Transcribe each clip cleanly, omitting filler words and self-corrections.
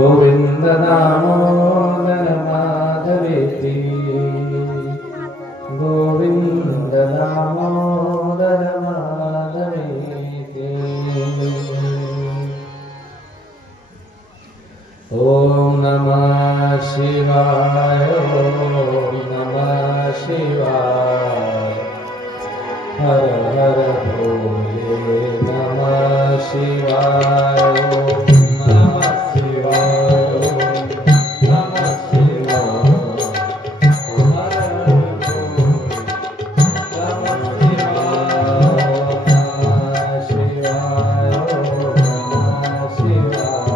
गोविंद दामोदर माधवेति गोविंद दामोदर माधवेति। ओम नमः शिवाय ओम नमः शिवाय हर हर भोले नमः शिवाय ओम नमः शिवाय ओम नमः शिवाय हर हर भोले नमः शिवाय ओम नमः शिवाय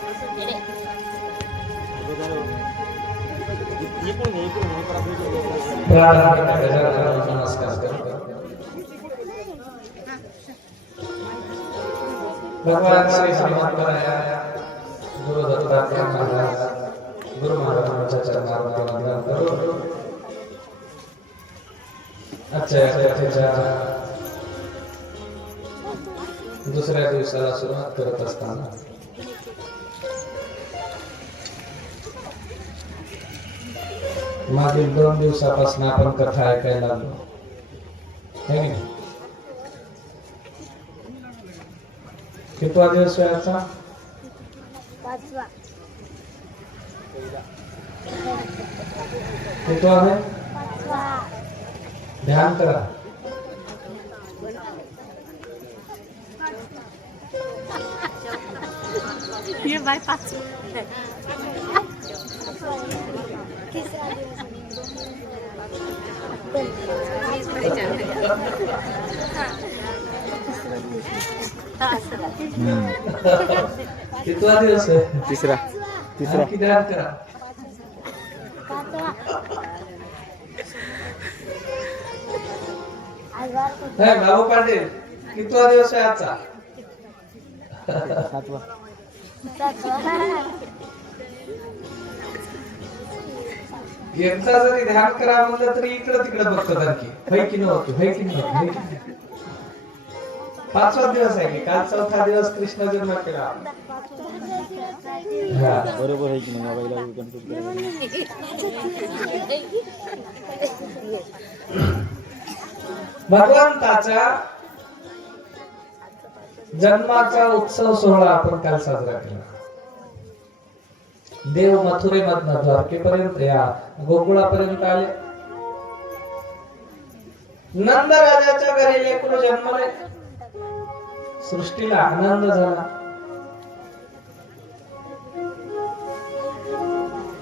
नमस्कार करो। भगवान श्री श्रीमंतराया गुरु दत्तात्रेय महाराज गुरु महाराजांच्या चरणावर वंदन करू. आजच्या कथेच्या दुसऱ्या दिवसाला सुरुवात करत असताना मागील 2 दिवसापासून आपण कथा ऐकायला लागलो. कितवा दिवस याचा? 5वा. कितवा आहे? 5वा. ध्यान करा. ये बाय 5वा. कितवा दिवस आहे? तिसरा. किती ध्यान करा. 5वा. भाऊ पाटील कितवा दिवस आहे आजचा? 7वा. एकदा जरी ध्यान करा म्हणलं तरी इकडं तिकडं बघतात आणखी. है की नव्हतं, है की नव्हतं. 5वा दिवस आहे की काल 4था दिवस कृष्ण जन्म केला. बरोबर आहे की नाही मोबाईलला कन्फ्युज भगवंताचा जन्माचा उत्सव सोहळा आपण काल साजरा केला. देव मथुरेमधनं द्वारकेपर्यंत या गोकुळापर्यंत आले. नंद राजाच्या घरी लेकरू जन्मले. सृष्टीला आनंद झाला.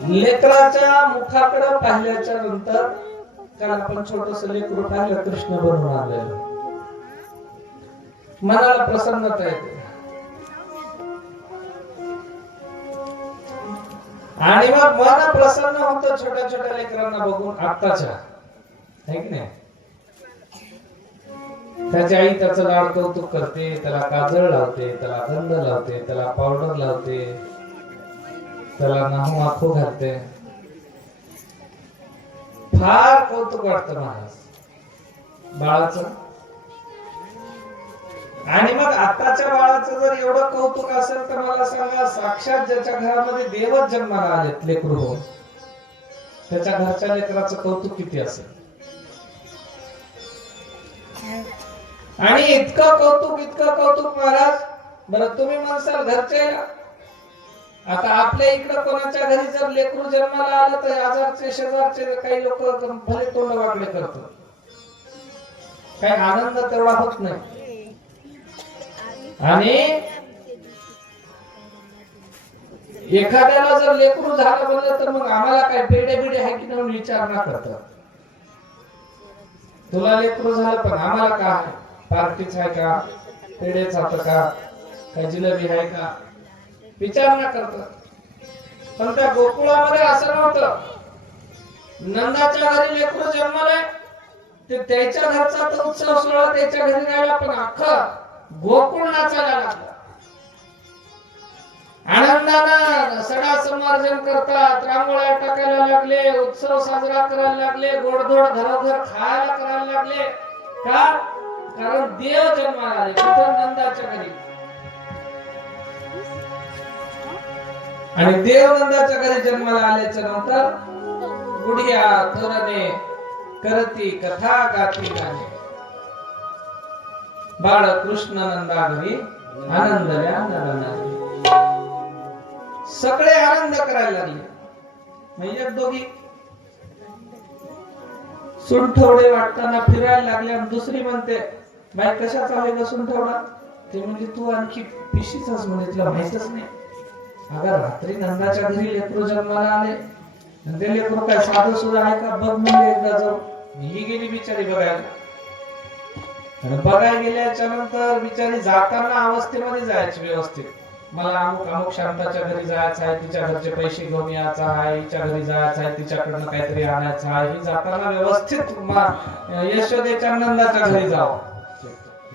लेकराच्या मुखाकडे पाहिल्याच्या नंतर काल आपण छोटस लेकरू पाहिलं कृष्ण बनवून आलेलं. मनाला प्रसन्नता येते. आणि मग मन प्रसन्न होतं छोट्या छोट्या लेकरांना बघून. आत्ताच्या है की नाही? त्याची आई त्याचं लाड कौतुक करते, त्याला काजळ लावते, त्याला गंध लावते, त्याला पावडर लावते, त्याला नाहू आखू घालते. फार कौतुक वाटतं महाराज बाळाचं. आणि मग आताच्या बाळाचं जर एवढं कौतुक असेल तर मला सांगा, साक्षात ज्याच्या घरामध्ये देवच जन्माला आलेत लेकरू हो, त्याच्या घरच्या लेकराचं कौतुक किती असेल. आणि इतकं कौतुक महाराज. बरं तुम्ही म्हणसाल घरचे, आता आपल्या इकडं कोणाच्या घरी जर लेकरू जन्माला आलं तर आजारचे शेजारचे काही लोक भले तोंड वाकडे करतात. काही आनंद तेवढा होत नाही. आणि एखाद्याला जर लेकरू झालं म्हणलं तर मग आम्हाला काय पेढे बिडे आहे की नाही विचारणा करतात. तुला लेकरू झालं पण आम्हाला काय पार्टीच आहे का, पेढेच हात का, काय जिलेबी आहे का विचारणा करतात. पण त्या गोकुळामध्ये असं नव्हतं. नंदाच्या घरी लेकरू जन्मले ते त्याच्या घरचा तो उत्सव सोहळा त्याच्या घरी राहिला, पण अख्खं गोकुळ नाचायला लागलं. आनंदानं सडा समार्जन करतात, रांगोळ्या टाकायला लागले, उत्सव साजरा करायला लागले, गोडधोड घरोघर खायला करायला लागले. का? कारण देव जन्माला आले. कुठं? नंदाच्या घरी. आणि देव नंदाच्या घरी जन्माला आल्याच्या नंतर गुढिया तोरणे करती कथा गाती गाणे. बाळ कृष्ण नंदा घरी आनंदल्या नरनारी. सगळे आनंद करायला लागले. म्हणजे दोघी सुंठवडे वाटताना फिरायला लागले. आणि दुसरी म्हणते, बाई कशाचा आहे ग सुंठवडा? ते म्हणजे तू आणखी पिशीचाच म्हणे, तुला माहितच नाही. अगं रात्री नंदाच्या घरी लेकरू जन्माला आले. ते लेकरू काय साधं सुद्धा आहे का? बघ म्हणजे एकदा जाऊ. ही गेली बिचारी बघायला. आणि बघायला गेल्याच्या नंतर बिचारी जाताना अवस्थेमध्ये जायची व्यवस्थित. मला अमुक अमुक शांताच्या घरी जायचं आहे, तिच्या घरचे पैसे घेऊन यायचं आहे, हिच्या घरी जायचं आहे, तिच्याकडनं काहीतरी आणायचं आहे, ही जाताना व्यवस्थित यशोदेच्या नंदाच्या घरी जावं.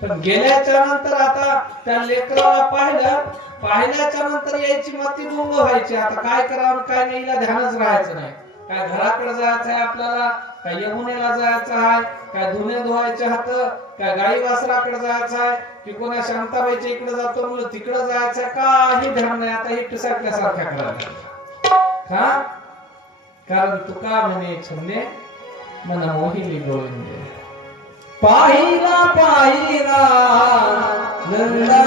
पण गेल्याच्या नंतर आता त्या लेकराला पाहिल्याच्या नंतर यायची मती गुंग व्हायची. आता काय करावं काय नाही हिला ध्यानच राहायचं नाही. काय घराकडे जायचं आहे आपल्याला, काय यमुनेला जायचं आहे, काय धुणे धुवायचे हात, काय गाई वासराकडे जायचं आहे, की कोणा शांताबाईच्या इकडे जातो म्हणून तिकडे जायचं आहे, काही ध्यान नाही. आता ही टुसाकल्यासारख्या करायला का? कारण तुका म्हणे छन्ने मन मोहिनी गोविंदे. पाहिला पाहिला नंदा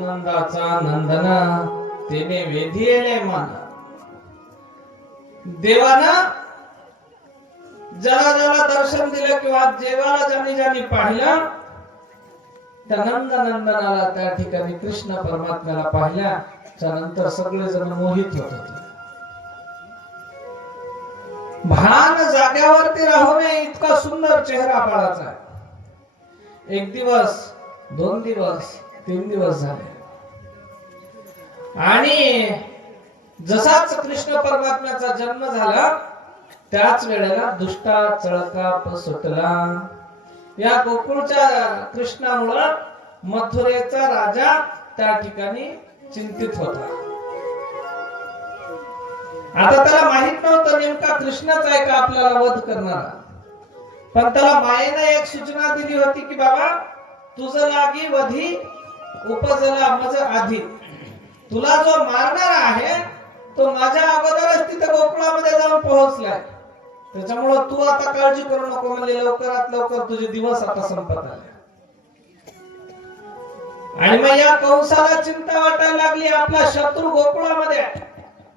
नंदाचा नंदना तेने वेधिले मन. देवानं ज्याला ज्याला दर्शन दिलं किंवा देवाला ज्यांनी ज्यांनी पाहिलं त्या नंदनाला त्या ठिकाणी कृष्ण परमात्म्याला पाहिल्याच्या नंतर सगळेजण मोहित होत होते. भान जाग्यावरती राहू नये इतका सुंदर चेहरा बाळाचा आहे. एक दिवस, 2 दिवस, 3 दिवस झाले आणि जसाच कृष्ण परमात्म्याचा जन्म झाला त्याच वेळेला दुष्टा चळकाप सुटला. या गोकुळच्या कृष्णामुळे मथुरेचा राजा त्या ठिकाणी चिंतित होता. आता त्याला माहित नव्हतं नेमका कृष्णच आहे का आपल्याला वध करणारा. पण त्याला मायेने एक सूचना दिली होती की बाबा तुझं लागी वधी उपजला मज आधी. तुला जो मारणार आहे तो माझ्या अगोदरच तिथे गोकुळामध्ये जाऊन पोहोचलाय. त्याच्यामुळं तू आता काळजी करू नको. म्हणजे लवकरात लवकर तुझे दिवस आता संपत आले. आणि मग या कंसाला चिंता वाटायला लागली आपला शत्रू गोकुळामध्ये.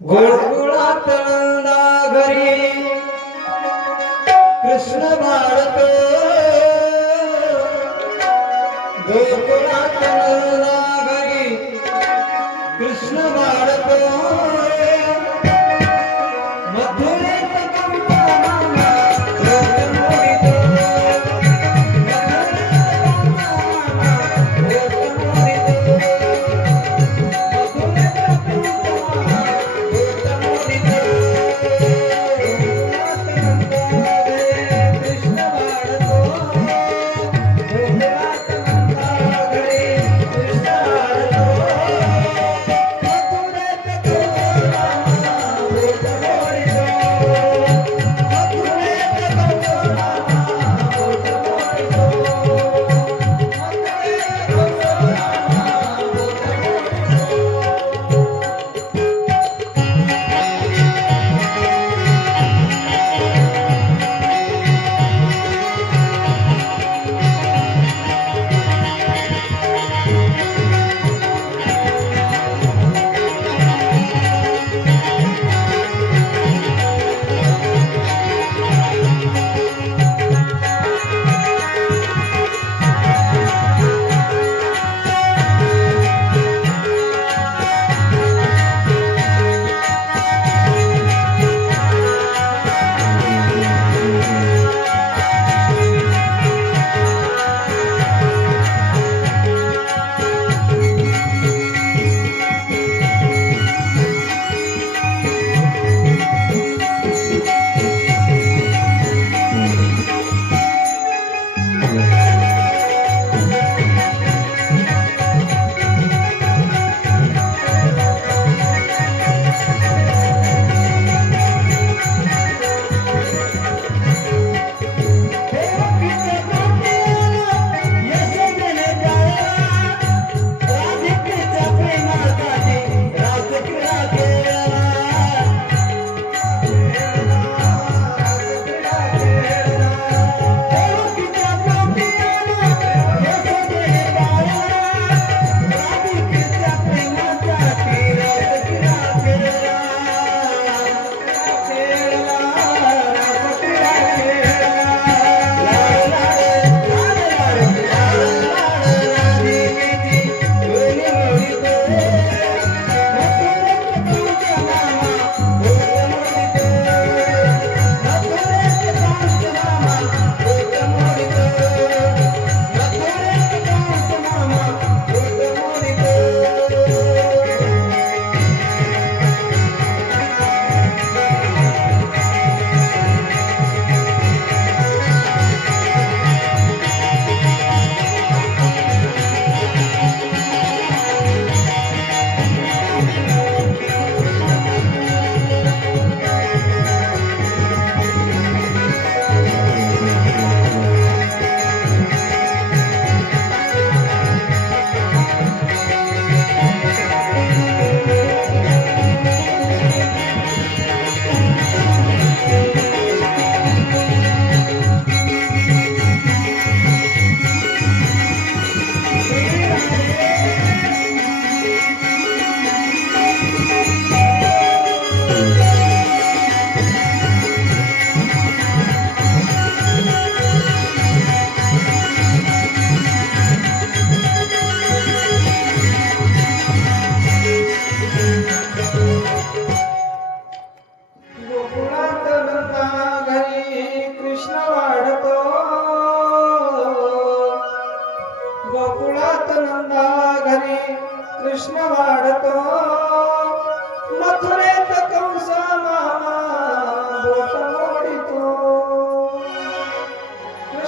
गोकुळात नंदा घरी कृष्ण बाळतो. गोकुळात नंदा घरी कृष्ण बाळतो. कृष्ण बाळतो.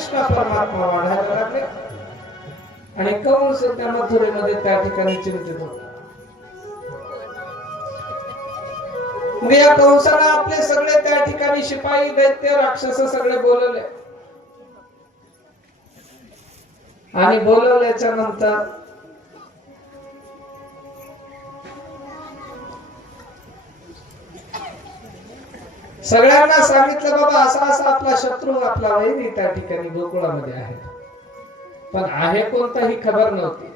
कृष्ण परमात्मा वाढायला लागले आणि कंस त्या मथुरेमध्ये त्या ठिकाणी चिंतित होता. मग या कंसाला आपले सगळे त्या ठिकाणी शिपाई दैत्य राक्षस सगळे बोलवले आणि बोलवल्याच्या नंतर सगळ्यांना सांगितलं बाबा असा असा आपला शत्रू आपला वैरी त्या ठिकाणी गोकुळामध्ये आहे. पण आहे कोणता ही खबर नव्हती.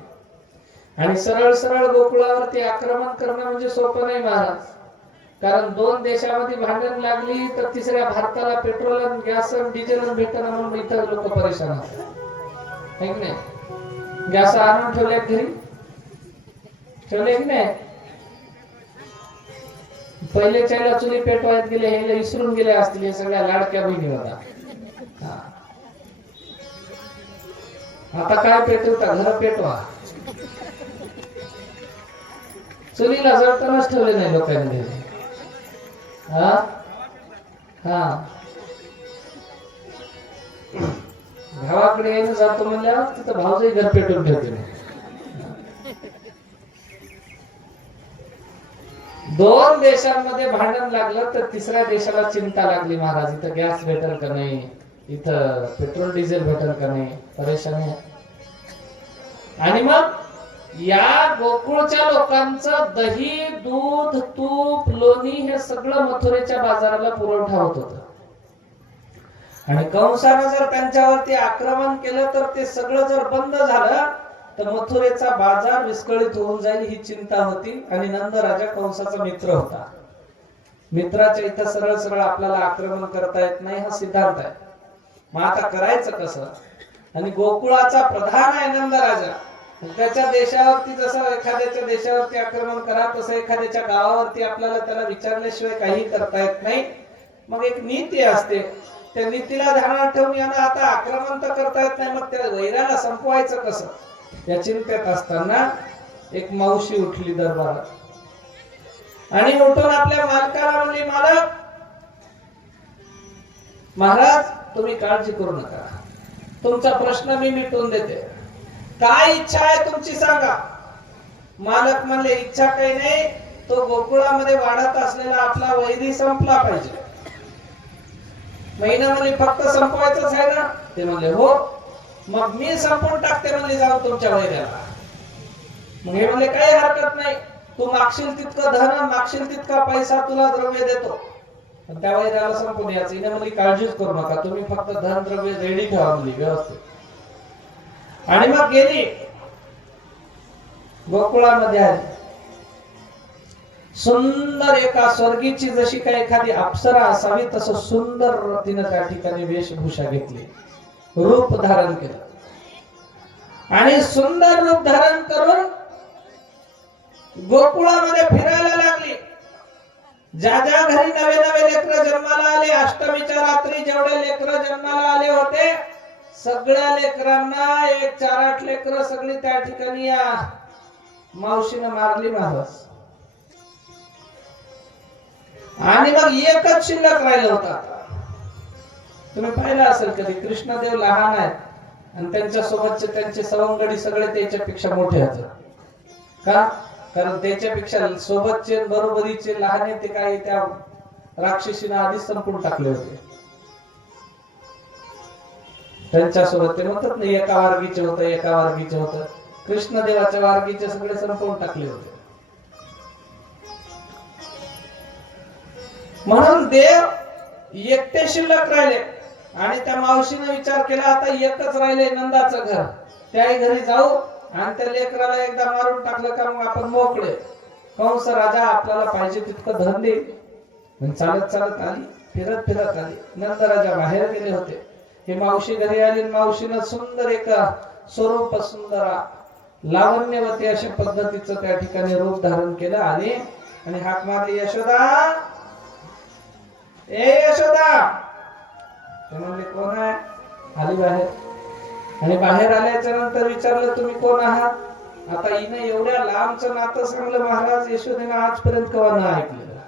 आणि सरळ सरळ गोकुळावरती आक्रमण करणं म्हणजे सोपं नाही महाराज. कारण दोन देशामध्ये भांडण लागली तर तिसऱ्या भारताला पेट्रोल गॅस डिझेल भेटणं म्हणून इतर लोक परेशान असतात. नाही गॅस आणून ठेवले घरी ठेवले की नाही. पहिले त्याला चुली पेटवायत गेले हे विसरून गेले असतील हे सगळ्या लाडक्या बहिणी होता. आता काय पेटवता घर पेटवा. चुलीला जळतानाच ठेवले नाही लोकांनी. हा हा गावाकडे येणं जातो म्हणल्यावर तिथं भाऊजही घर पेटवून ठेवते. दोन देशांमध्ये भांडण लागलं तर तिसऱ्या देशाला चिंता लागली महाराज. इथं गॅस भेटेल का नाही, इथं पेट्रोल डिझेल भेटेल का नाही, परेशानी. आणि मग या गोकुळच्या लोकांचं दही दूध तूप लोणी हे सगळं मथुरेच्या बाजाराला पुरवठा होत होतं. आणि कंसानं जर त्यांच्यावरती आक्रमण केलं तर ते सगळं जर बंद झालं तर मथुरेचा बाजार विस्कळीत होऊन जाईल ही चिंता होती. आणि नंद राजा कंसाचा मित्र होता. मित्राच्या इथं सरळ सरळ आपल्याला आक्रमण करता येत नाही हा सिद्धांत आहे. मग आता करायचं कसं. आणि गोकुळाचा प्रधान आहे नंद राजा. त्याच्या देशावरती जसं एखाद्याच्या देशावरती आक्रमण करा तसं एखाद्याच्या गावावरती आपल्याला त्याला विचारल्याशिवाय काही करता येत नाही. मग एक नीती असते त्या नीतीला ध्यानात ठेवून यांना आता आक्रमण तर करता येत नाही. मग त्या वैराला संपवायचं कसं या चिंतेत असताना एक मावशी उठली दरबारात आणि उठून आपल्या मालकाला म्हणली मालक महाराज तुम्ही काळजी करू नका. तुमचा प्रश्न मी मिटवून देते. काय इच्छा आहे तुमची सांगा. मालक म्हणले इच्छा काही नाही. तो गोकुळामध्ये वाढत असलेला आपला वैरी संपला पाहिजे. महिना म्हणले फक्त संपवायचंच आहे ना. ते म्हणले हो. मग मी संपवून टाकते म्हणले जाऊ तुमच्या वैऱ्याला. मग हे म्हणले काही हरकत नाही. तू मागशील तितकं धन मागशील तितका पैसा तुला द्रव्य देतो. पण त्या वैऱ्याला संपून यायचं. हिने म्हणली काळजीच करू नका तुम्ही फक्त धन द्रव्य रेडी ठेवा म्हणली व्यवस्थित. आणि मग गेली गोकुळामध्ये आली. सुंदर एका स्वर्गीची जशी काही एखादी अप्सरा असावी तसं सुंदर तिने त्या ठिकाणी वेशभूषा घेतली. रूप धारण केलं आणि सुंदर रूप धारण करून गोकुळामध्ये फिरायला लागली. ज्या ज्या घरी नवे नवे लेकरं जन्माला आले अष्टमीच्या रात्री जेवढे लेकरं जन्माला आले होते सगळ्या लेकरांना एक 4-8 लेकरं सगळी त्या ठिकाणी या मावशीनं मारली महाराज. आणि मग एकच शिल्लक राहिलं होता. तुम्ही पाहिलं असेल कधी कृष्णदेव लहान आहेत आणि त्यांच्या सोबतचे त्यांचे सवंगडी सगळे त्याच्यापेक्षा मोठे आहेत. का कारण त्याच्यापेक्षा सोबतचे बरोबरीचे लहान ते काय त्या राक्षसीने आधीच संपून टाकले होते. त्यांच्यासोबत ते म्हणतात ना एका वार्गीचे होतं एका वार्गीचे होतं. कृष्णदेवाच्या वार्गीचे सगळे संपवून टाकले होते. म्हणून देव एकटे शिल्लक राहिले. आणि त्या मावशीने विचार केला आता एकच राहिले नंदाचं घर. त्याही घरी जाऊ आणि त्या लेकराला एकदा मारून टाकलं का मग आपण मोकळे. कंस राजा आपल्याला पाहिजे तितकं धन देईल. चालत चालत आली फिरत फिरत आली. नंद राजा बाहेर गेले होते. हे मावशी घरी आली. मावशीनं सुंदर एका स्वरूप सुंदरा लावण्यवती अशा पद्धतीचं त्या ठिकाणी रूप धारण केलं. आणि हाक मारली यशोदा ए यशोदा. ते म्हणले कोण आहे. आली बाहेर. आणि बाहेर आल्याच्या नंतर विचारलं तुम्ही कोण आहात. आता हिने एवढ्या लांबचं नातं सांगलं महाराज यशोदेनं आजपर्यंत केव्हा न ऐकलेलं.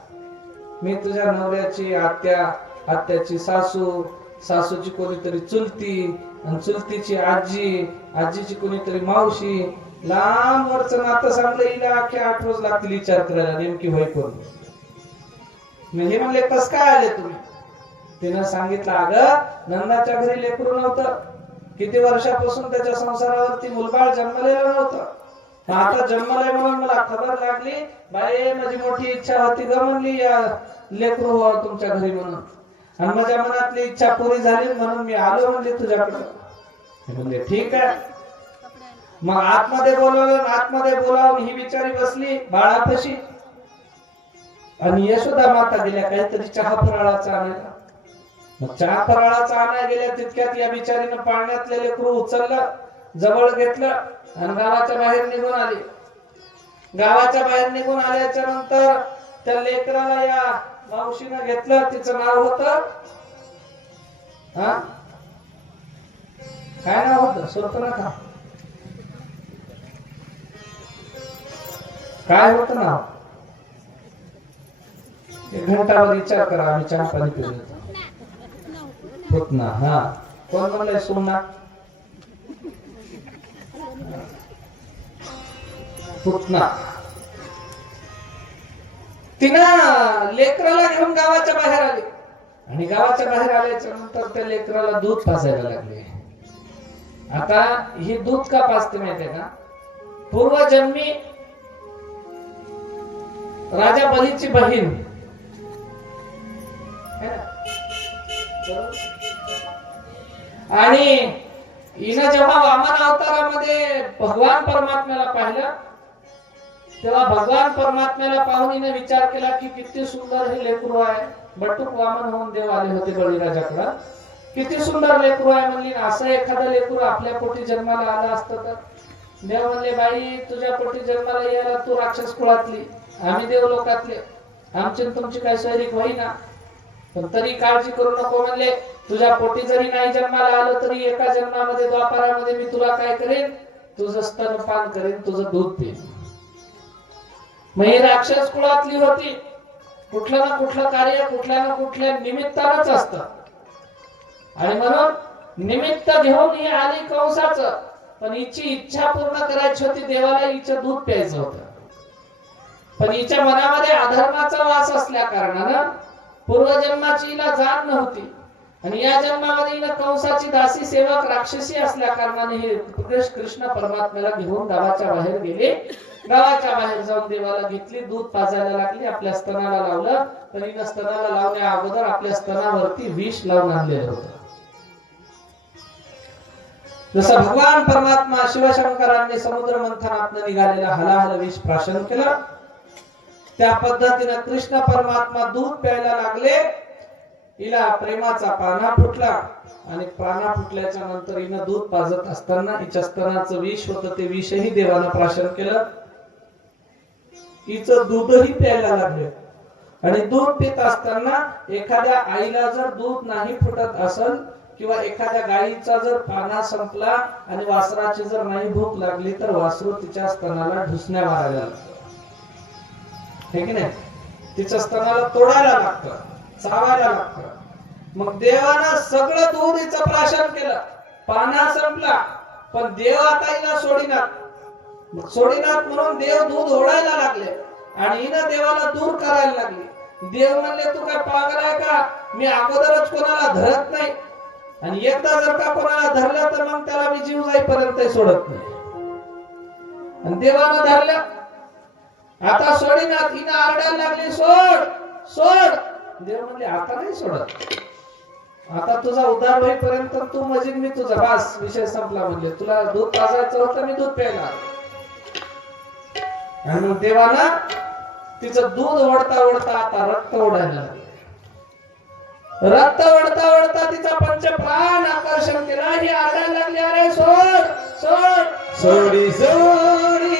मी तुझ्या नवऱ्याची आत्या आत्याची सासू सासूची कोणीतरी चुलती आणि चुलतीची आजी, आजीची कोणीतरी मावशी, लांब वरचं नातं सांगलं हिला अख्खे 8 रोज लागतील विचार करायला नेमकी होय कोण. हे म्हणले कस काय आले तुम्ही. तिनं सांगितलं अगं नंदाच्या घरी लेकरू नव्हतं, किती वर्षापासून त्याच्या संसारावरती मुलबाळ जन्मलेलं नव्हतं. आता जन्मलंय म्हणून मला खबर लागली, बाई माझी मोठी इच्छा होती ग म्हणली या लेकरू व्हावं तुमच्या घरी म्हणून, आणि माझ्या मनातली इच्छा पुरी झाली म्हणून मी आलो म्हणले तुझ्याकडं. म्हणले ठीक आहे. मग आतमध्ये बोलवलं, आतमध्ये बोलावून ही बिचारी बसली बाळापाशी, आणि यशोदा माता गेल्या काहीतरी चहा फराळाचा आणायला. मग चहा फराळाचा आणायला गेल्या तितक्यात या बिचारीनं पाळण्यातले लेकरू उचललं, जवळ घेतलं आणि गावाच्या बाहेर निघून आले. गावाच्या बाहेर निघून आल्याच्या नंतर त्या लेकराला या मावशीनं घेतलं. तिचं नाव होतं काय नाव होतं सुर्पनखा. काय होतं नाव. एक घंटावर विचार करा, आम्ही चहा पाणी पिऊ. पुतना. हा कोण म्हणलंय सोमनाथ. पुतना. तिनं लेकराला घेऊन गावाच्या बाहेर आली, आणि गावाच्या बाहेर आल्याच्या नंतर त्या लेकराला दूध पाजायला लागले. आता ही दूध का पाजते माहितीये का. पूर्वजन्मी राजा बलीची बहीण आणि हिनं जेव्हा वामन अवतारामध्ये भगवान परमात्म्याला पाहिलं, तेव्हा भगवान परमात्म्याला पाहून हिने विचार केला की किती सुंदर हे लेकरू आहे. बटूक वामन होऊन देव आले होते बळीराजाकडं. किती सुंदर लेकरू आहे म्हणली. असं एखादं लेकरू आपल्या पोटी जन्माला आलं असतं तर. देव म्हणले बाई तुझ्या पोटी जन्माला यायला तू राक्षस कुळातली, आम्ही देव लोकातले, आमची तुमची काय सैरिक होईना, पण तरी काळजी करू नको म्हणले. तुझ्या पोटी जरी नाही जन्माला आलं तरी एका जन्मामध्ये द्वापारामध्ये मी तुला काय करेन, तुझं स्तनपान करेन, तुझं दूध पिन. मग ही राक्षस कुळातली होती. कुठलं ना कुठलं कार्य कुठल्या ना कुठल्या निमित्तानंच असतं, आणि म्हणून निमित्त घेऊन ही आली कंसाचं. पण हिची इच्छा पूर्ण करायची होती, देवाला हिचं दूध प्यायचं होतं. पण हिच्या मनामध्ये अधर्माचा वास असल्या कारणानं पूर्वजन्माची हिला जाण नव्हती, आणि या जन्मामध्ये हिनं कंसाची दासी सेवक राक्षसी असल्या कारणाने हे कृष्ण परमात्म्याला घेऊन गावाच्या बाहेर गेले. गावाच्या बाहेर जाऊन देवाला घेतली, दूध पाजायला लागली, आपल्या स्तनाला लावलं. पण हिनं स्तनाला लावण्या अगोदर आपल्या स्तनावरती विष लावून आणलेलं होतं. जसं भगवान परमात्मा शिवशंकरांनी समुद्र मंथनातनं निघालेला हलाहल विष प्राशन केलं, त्या पद्धतीने कृष्ण परमात्मा दूध प्यायला लागले. हिला प्रेमाचा पाना फुटला, आणि पाना फुटल्याच्या नंतर हिनं दूध पाजत असताना हिच्या स्तनाचं विष होतं, ते विषही देवानं प्राशन केलं. हिचं दूधही प्यायला लागले, आणि दूध पित असताना एखाद्या आईला जर दूध नाही फुटत असेल, किंवा एखाद्या गायीचा जर पाना संपला आणि वासराची जर नाही भूक लागली, तर वासरू तिच्या स्तनाला ढुसण्या मारायला लागतं, हे की नाही. तिच्या स्तनाला तोडायला लागतं, चावायला लागतं. मग देवानं सगळं दूध हिचं प्राशन केलं, पाना संपला, पण देव आता हिला सोडीनात. मग सोडीनात म्हणून देव दूध ओढायला लागले, आणि हिनं देवाला दूर करायला लागली. देव म्हणले तू काय पागल आहे का, मी अगोदरच कोणाला धरत नाही, आणि एकदा जर का कोणाला धरलं तर मग त्याला मी जीव जाईपर्यंत सोडत नाही. आणि देवानं धरलं, आता सोडीनात. हिनं आरडायला लागली सोड सोड. देव म्हणले आता नाही सोडत, आता तुझा उद्धार होईपर्यंत तू मजीन मी तुझा, बस विषय संपला. म्हणजे तुला दूध पाजायचं होतं, मी दूध प्यायला. आणि मग देवानं तिचं दूध ओढता ओढता आता रक्त ओढायला लागलं. रक्त ओढता ओढता तिचा पंचप्राण आकर्षण केला. ही आरडायला लागली अरे सोड सोड. सोडी सोडी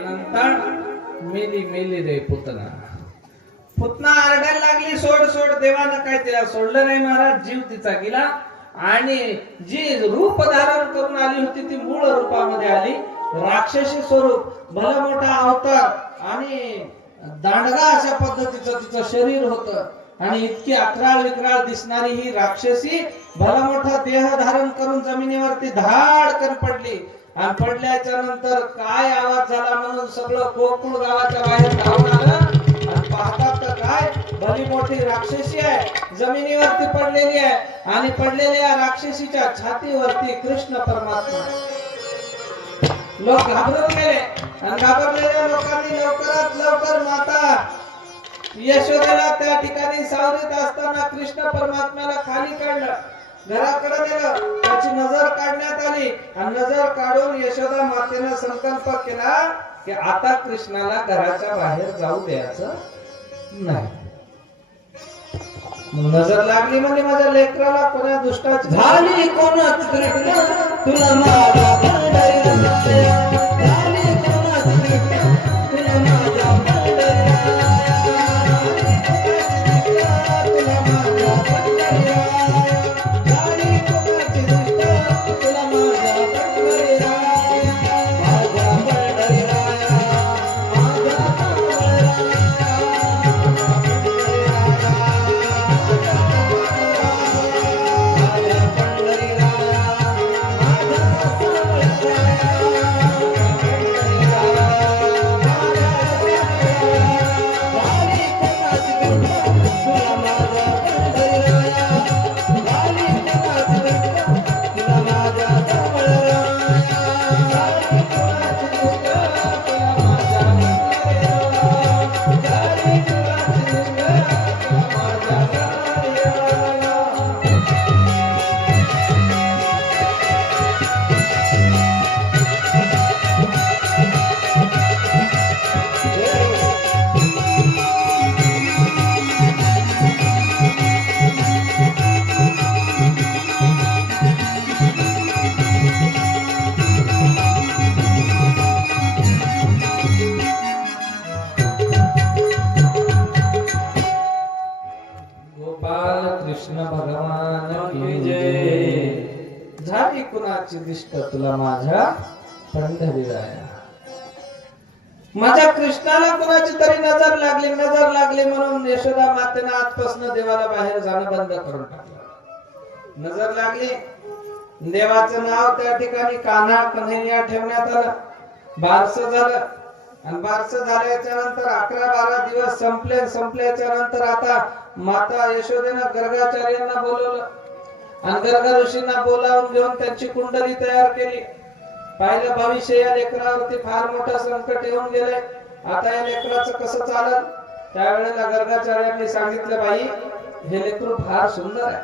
अनंत मेली मेली रे पुतना. पुतना आरडायला लागली, सोड सोड. देवानं काय तिला सोडलं नाही महाराज, जीव तिचा गेला. आणि जी रूप धारण करून आली होती ती मूळ रूपामध्ये आली, राक्षसी स्वरूप, भला मोठा अवतार आणि दांडगा अशा पद्धतीचं तिचं शरीर होतं. आणि इतकी अकराळ विक्राळ दिसणारी ही राक्षसी भला मोठा देह धारण करून जमिनीवरती धाडकन पडली. आणि पडल्याच्या नंतर काय आवाज झाला म्हणून सगळं गोकुळ गावाच्या बाहेर धावून आलं. आणि पाहतात तर काय, भली मोठी राक्षसी आहे, जमिनीवरती पडलेली आहे. आणि पडलेल्या राक्षसीच्या छातीवरती कृष्ण परमात्मा. लोक घाबरून गेले आणि घाबरलेल्या लोकांनी लवकरात लवकर माता यशोदेला त्या ठिकाणी सावरीत असताना कृष्ण परमात्म्याला खाली काढलं, घराकडे नेलं. त्याची नजर काढण्यात आली आणि नजर काढून यशोदा मातेनं संकल्प केला की आता कृष्णाला घराच्या बाहेर जाऊ द्यायचं नाही. नजर लागली म्हणजे माझ्या लेकराला कोणा दुष्टाची झाली कोणाच कृष्ण तुला माझा पंढरीराया. झाली कोणाच कृष्ण तुला माझा पंढरीराया. तुला माझा पंढरीराया. झाली कोणाची दुष्ट तुला माझा पंढरीराया. माझा पंढरीराया. माझा गोपाल कृष्ण भगवान की जय. झाली कुणाची दिष्ट तुला माझ्या पंढरीराया. माझ्या कृष्णाला कुणाची तरी नजर लागली म्हणून यशोदा मातेनं आजपासून देवाला बाहेर जाणं बंद करून टाकलं. नजर लागली, देवाचं नाव त्या ठिकाणी कान्हा कन्हैया ठेवण्यात आलं. बारसं झालं आणि बारसं झाल्याच्या नंतर 11-12 दिवस संपल्याच्या नंतर आता माता यशोदेनं गर्गाचार्यांना बोलवलं आणि गर्ग ऋषींना बोलावून घेऊन त्यांची कुंडली तयार केली. पाहिलं भविष्य या लेकरावरती फार मोठं संकट येऊन गेलंय, आता या लेकराचं कसं चालल. त्यावेळेला गर्गाचार्यांनी सांगितलं, बाई हे लेकरू फार सुंदर आहे,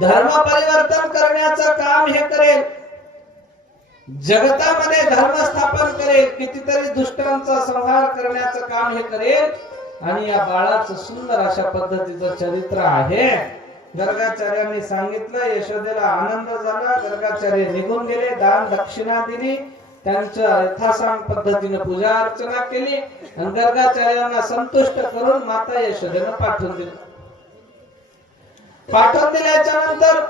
धर्म परिवर्तन करण्याचं काम हे करेल, जगतामध्ये धर्म स्थापन करेल, कितीतरी दुष्टांचा संहार करण्याचं काम हे करेल. आणि या बाळाचं सुंदर अशा पद्धतीचं चरित्र आहे. गर्गाचार्यांनी सांगितलं. यशोदेला आनंद झाला. गर्गाचार्य निघून गेले, दान दक्षिणा दिली, त्यांच्या यथासांग पद्धतीने पूजा अर्चना केली आणि गर्गाचार्यांना संतुष्ट करून माता यशोदेनं पाठवून दिलं. पाठवून दिल्याच्या नंतर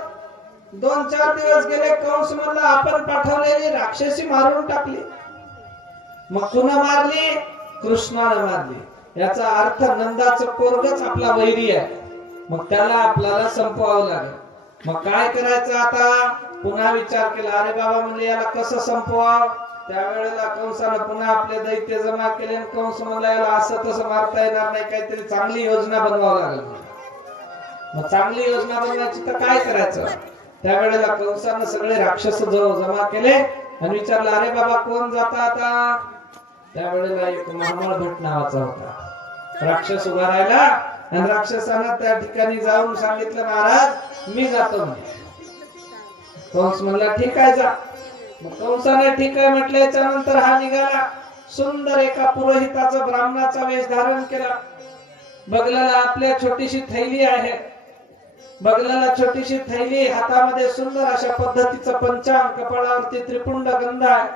2-4 दिवस गेले. कंस म्हणला आपण पाठवलेली राक्षसी मारून टाकली. मग कुणा मारली? कृष्णाने मारली. याचा अर्थ नंदाचं पोरगच आपला वैरी आहे, मग त्याला आपल्याला संपवावं लागेल. मग काय करायचं आता? पुन्हा विचार केला. अरे बाबा म्हणजे याला कसं संपवावं? त्यावेळेला कंसानं पुन्हा आपले दैत्य जमा केले. कंस म्हणला याला असं तसं मारता येणार नाही, काहीतरी चांगली योजना बनवावं लागेल. मग चांगली योजना बनवायची तर काय करायचं? त्यावेळेला कंसानं सगळे राक्षस जमा केले आणि विचारलं, अरे बाबा कोण जाता आता? त्यावेळेला एक महाबळ भट नावाचा होता राक्षस उभा राहिला आणि राक्षसानं त्या ठिकाणी जाऊन सांगितलं, महाराज मी जातो म्हणे. कंस म्हणला ठीक आहे जा. मग कंसाने ठीक आहे म्हटल्याच्या नंतर हा निघाला. सुंदर एका पुरोहिताचा ब्राह्मणाचा वेश धारण केला. बगलाला आपल्या छोटीशी थैली आहे, बगलाला छोटीशी थैली, हातामध्ये सुंदर अशा पद्धतीचं पंचांग, कपाळावरती त्रिपुंड गंध आहे.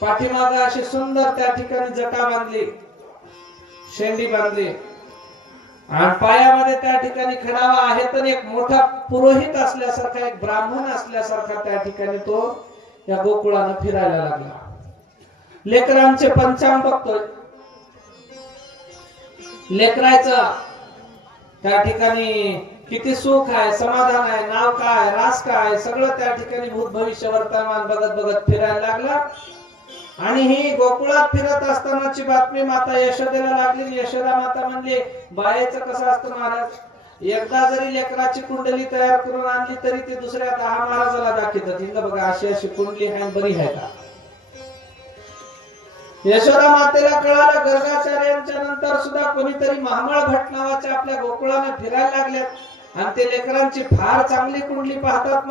पाठीमागे अशी सुंदर त्या ठिकाणी जटा बांधली, शेंडी बांधली आणि पायामध्ये त्या ठिकाणी खडावा आहे. तर एक मोठा पुरोहित असल्यासारखा, एक ब्राह्मण असल्यासारखा त्या ठिकाणी तो या गोकुळानं फिरायला लागला. लेकरांचे पंचांग बघतोय. लेकरायचं त्या ठिकाणी किती सुख आहे, समाधान आहे, नाव काय, रास काय, सगळं त्या ठिकाणी भूत भविष्य वर्तमान बघत बघत फिरायला लागला. आणि ही गोकुळात फिरत असतानाची बातमी माता यशोदेला लागली. यशोदा माता म्हणली, बायेचं कसं असतं महाराज, एकदा जरी लेकराची कुंडली तयार करून आणली तरी ते दुसऱ्या 10 महाराजाला दाखवतात, हिंग बघा अशी अशी कुंडली आहे, बरी आहे का. यशोदा मातेला कळालं गर्गाचार्यांच्या नंतर सुद्धा कोणीतरी महामळ भट नावाच्या आपल्या गोकुळाने फिरायला लागलेत आणि ते लेकरांची फार चांगली कुंडली पाहतात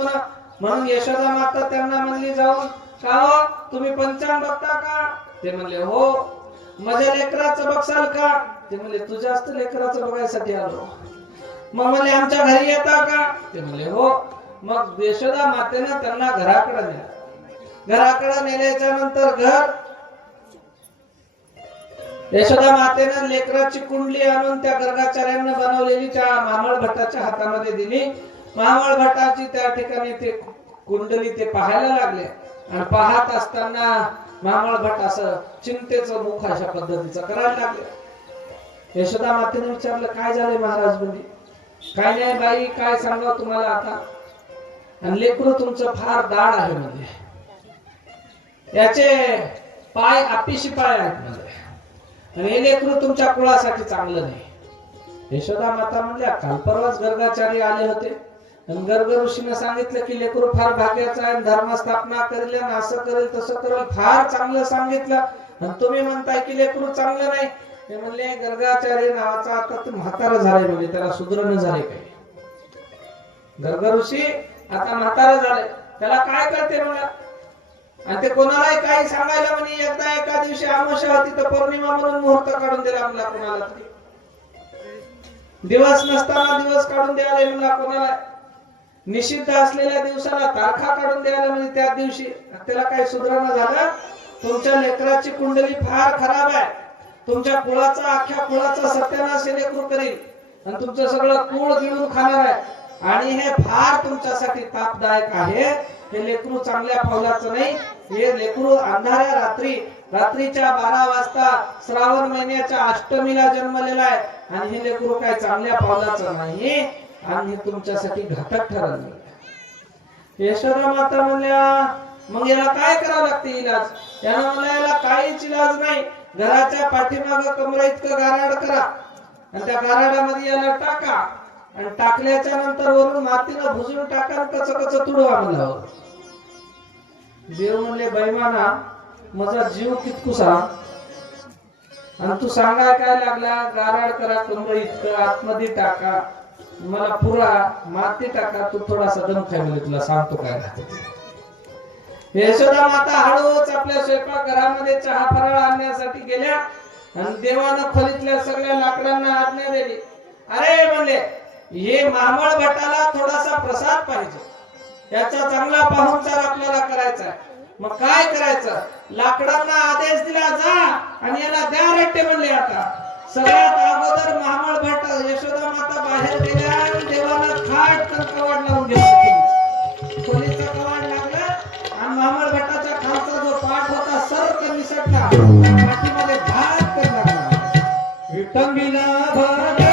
म्हणून यशोदा माता त्यांना म्हणली जाऊन, का हो तुम्ही पंचांग बघता का. ते म्हणले हो. माझ्या लेकराचं बघसाल का. ते म्हणले तुझ्याच लेकराचं बघायसाठी आलो. मग म्हणले आमच्या घरी येता का. ते म्हणले हो. मग यशोदा मातेनं त्यांना घराकडे नेलं. घराकडे नेल्याच्या नंतर घर यशोदा मातेनं लेकराची कुंडली आणून त्या गर्गाचार्यांना बनवलेली त्या महामळ भट्टाच्या हातामध्ये दिली. महामळ भट्टाची त्या ठिकाणी ते कुंडली ते पाहायला लागले आणि पाहत असताना महामळ भट्ट असं चिंतेचं मुख अशा पद्धतीचं करायला लागले. यशोदा मातेने विचारलं काय झाले महाराज. म्हणजे काय नाही बाई, काय सांगावं तुम्हाला आता. आणि लेकरू तुमचं फार दाढ आहे म्हणजे, याचे पाय आपिशी पाय आहेत म्हणजे, आणि हे लेकरू तुमच्या कुळासाठी चांगलं नाही. यशोदा माता म्हणल्या काल परवाच गर्गाचार्य आले होते आणि गर्ग ऋषीने सांगितलं की लेकरू फार भाग्याचं आहे, धर्मस्थापना करेल, असं करेल तसं करेल, फार चांगलं सांगितलं आणि तुम्ही म्हणताय की लेकरू चांगलं नाही. ते म्हणले गर्गाचार्य नावाचा आता तो म्हातारा झालाय म्हणजे त्याला सुधरण झाले काय. गर्ग ऋषी आता म्हातारा झाले, त्याला काय करते म्हणा. आणि ते कोणालाही काही सांगायला म्हणे. एकदा एका दिवशी अमावस्या होती तर पौर्णिमा म्हणून मुहूर्त काढून दिला म्हणला कोणाला तरी. दिवस नसताना दिवस काढून द्यायला म्हणला कोणाला. निषिद्ध असलेल्या दिवसाला तारखा काढून द्यायला म्हणजे त्या दिवशी. त्याला काही सुधारणा झालं. तुमच्या लेकराची कुंडली फार खराब आहे, तुमच्या कुळाचा अख्ख्या कुळाचा सत्यानाश हे लेकरू करील आणि तुमचं सगळं कुळ गिळून खाणार आहे आणि हे फार तुमच्यासाठी तापदायक आहे. हे लेकरू चांगल्या पावलाचं नाही. हे लेकरू अंधाऱ्या रात्रीच्या 12 वाजता श्रावण महिन्याच्या अष्टमीला जन्मलेला आहे आणि हे लेकरू काय चांगल्या पावलाचं नाही आणि हे तुमच्यासाठी घातक ठरलं. यशोदा माता म्हणल्या मग याला काय करावं लागते इलाज. यानं म्हणलं याला काहीच इलाज नाही. घराच्या पाठीमागं कमरा इतकं गाराड करा आणि त्या गाराडामध्ये याला टाका आणि टाकल्याच्या नंतर वरून मातीनं भुजून टाका आणि कच कच तुडवा म्हणलं. देव म्हणले बैमाना माझा जीव कितकुसा आणि तू सांगाय काय लागला. गाराड करा कमरा इतकं आतमध्ये टाका, मला पुरा माती टाका, तू थोडासा दम खाय म्हणजे तुला सांगतो काय. यशोदा माता हळूच आपल्या स्वयंपाक घरामध्ये चहा फराळ आणण्यासाठी गेल्या आणि देवानं खोलीतल्या सगळ्या लाकडांना आज्ञा दिली. अरे म्हणले हे महामळ भटाला थोडासा प्रसाद पाहिजे, याचा चांगला पाहुणचार आपल्याला करायचा आहे. मग काय करायचं. लाकडांना आदेश दिला जा आणि याला द्या रट्टे म्हणले. आता सगळ्यात अगोदर महामळ भट यशोदा माता बाहेर गेल्या आणि देवानं खाट कवाड लावून घेतलं. खोलीचं कवाड लागलं आणि महामळ भट्टाच्या खालचा जो पाठ होता सर्व निसटला. पाठीमध्ये भात कर लागला. विठंबीला भात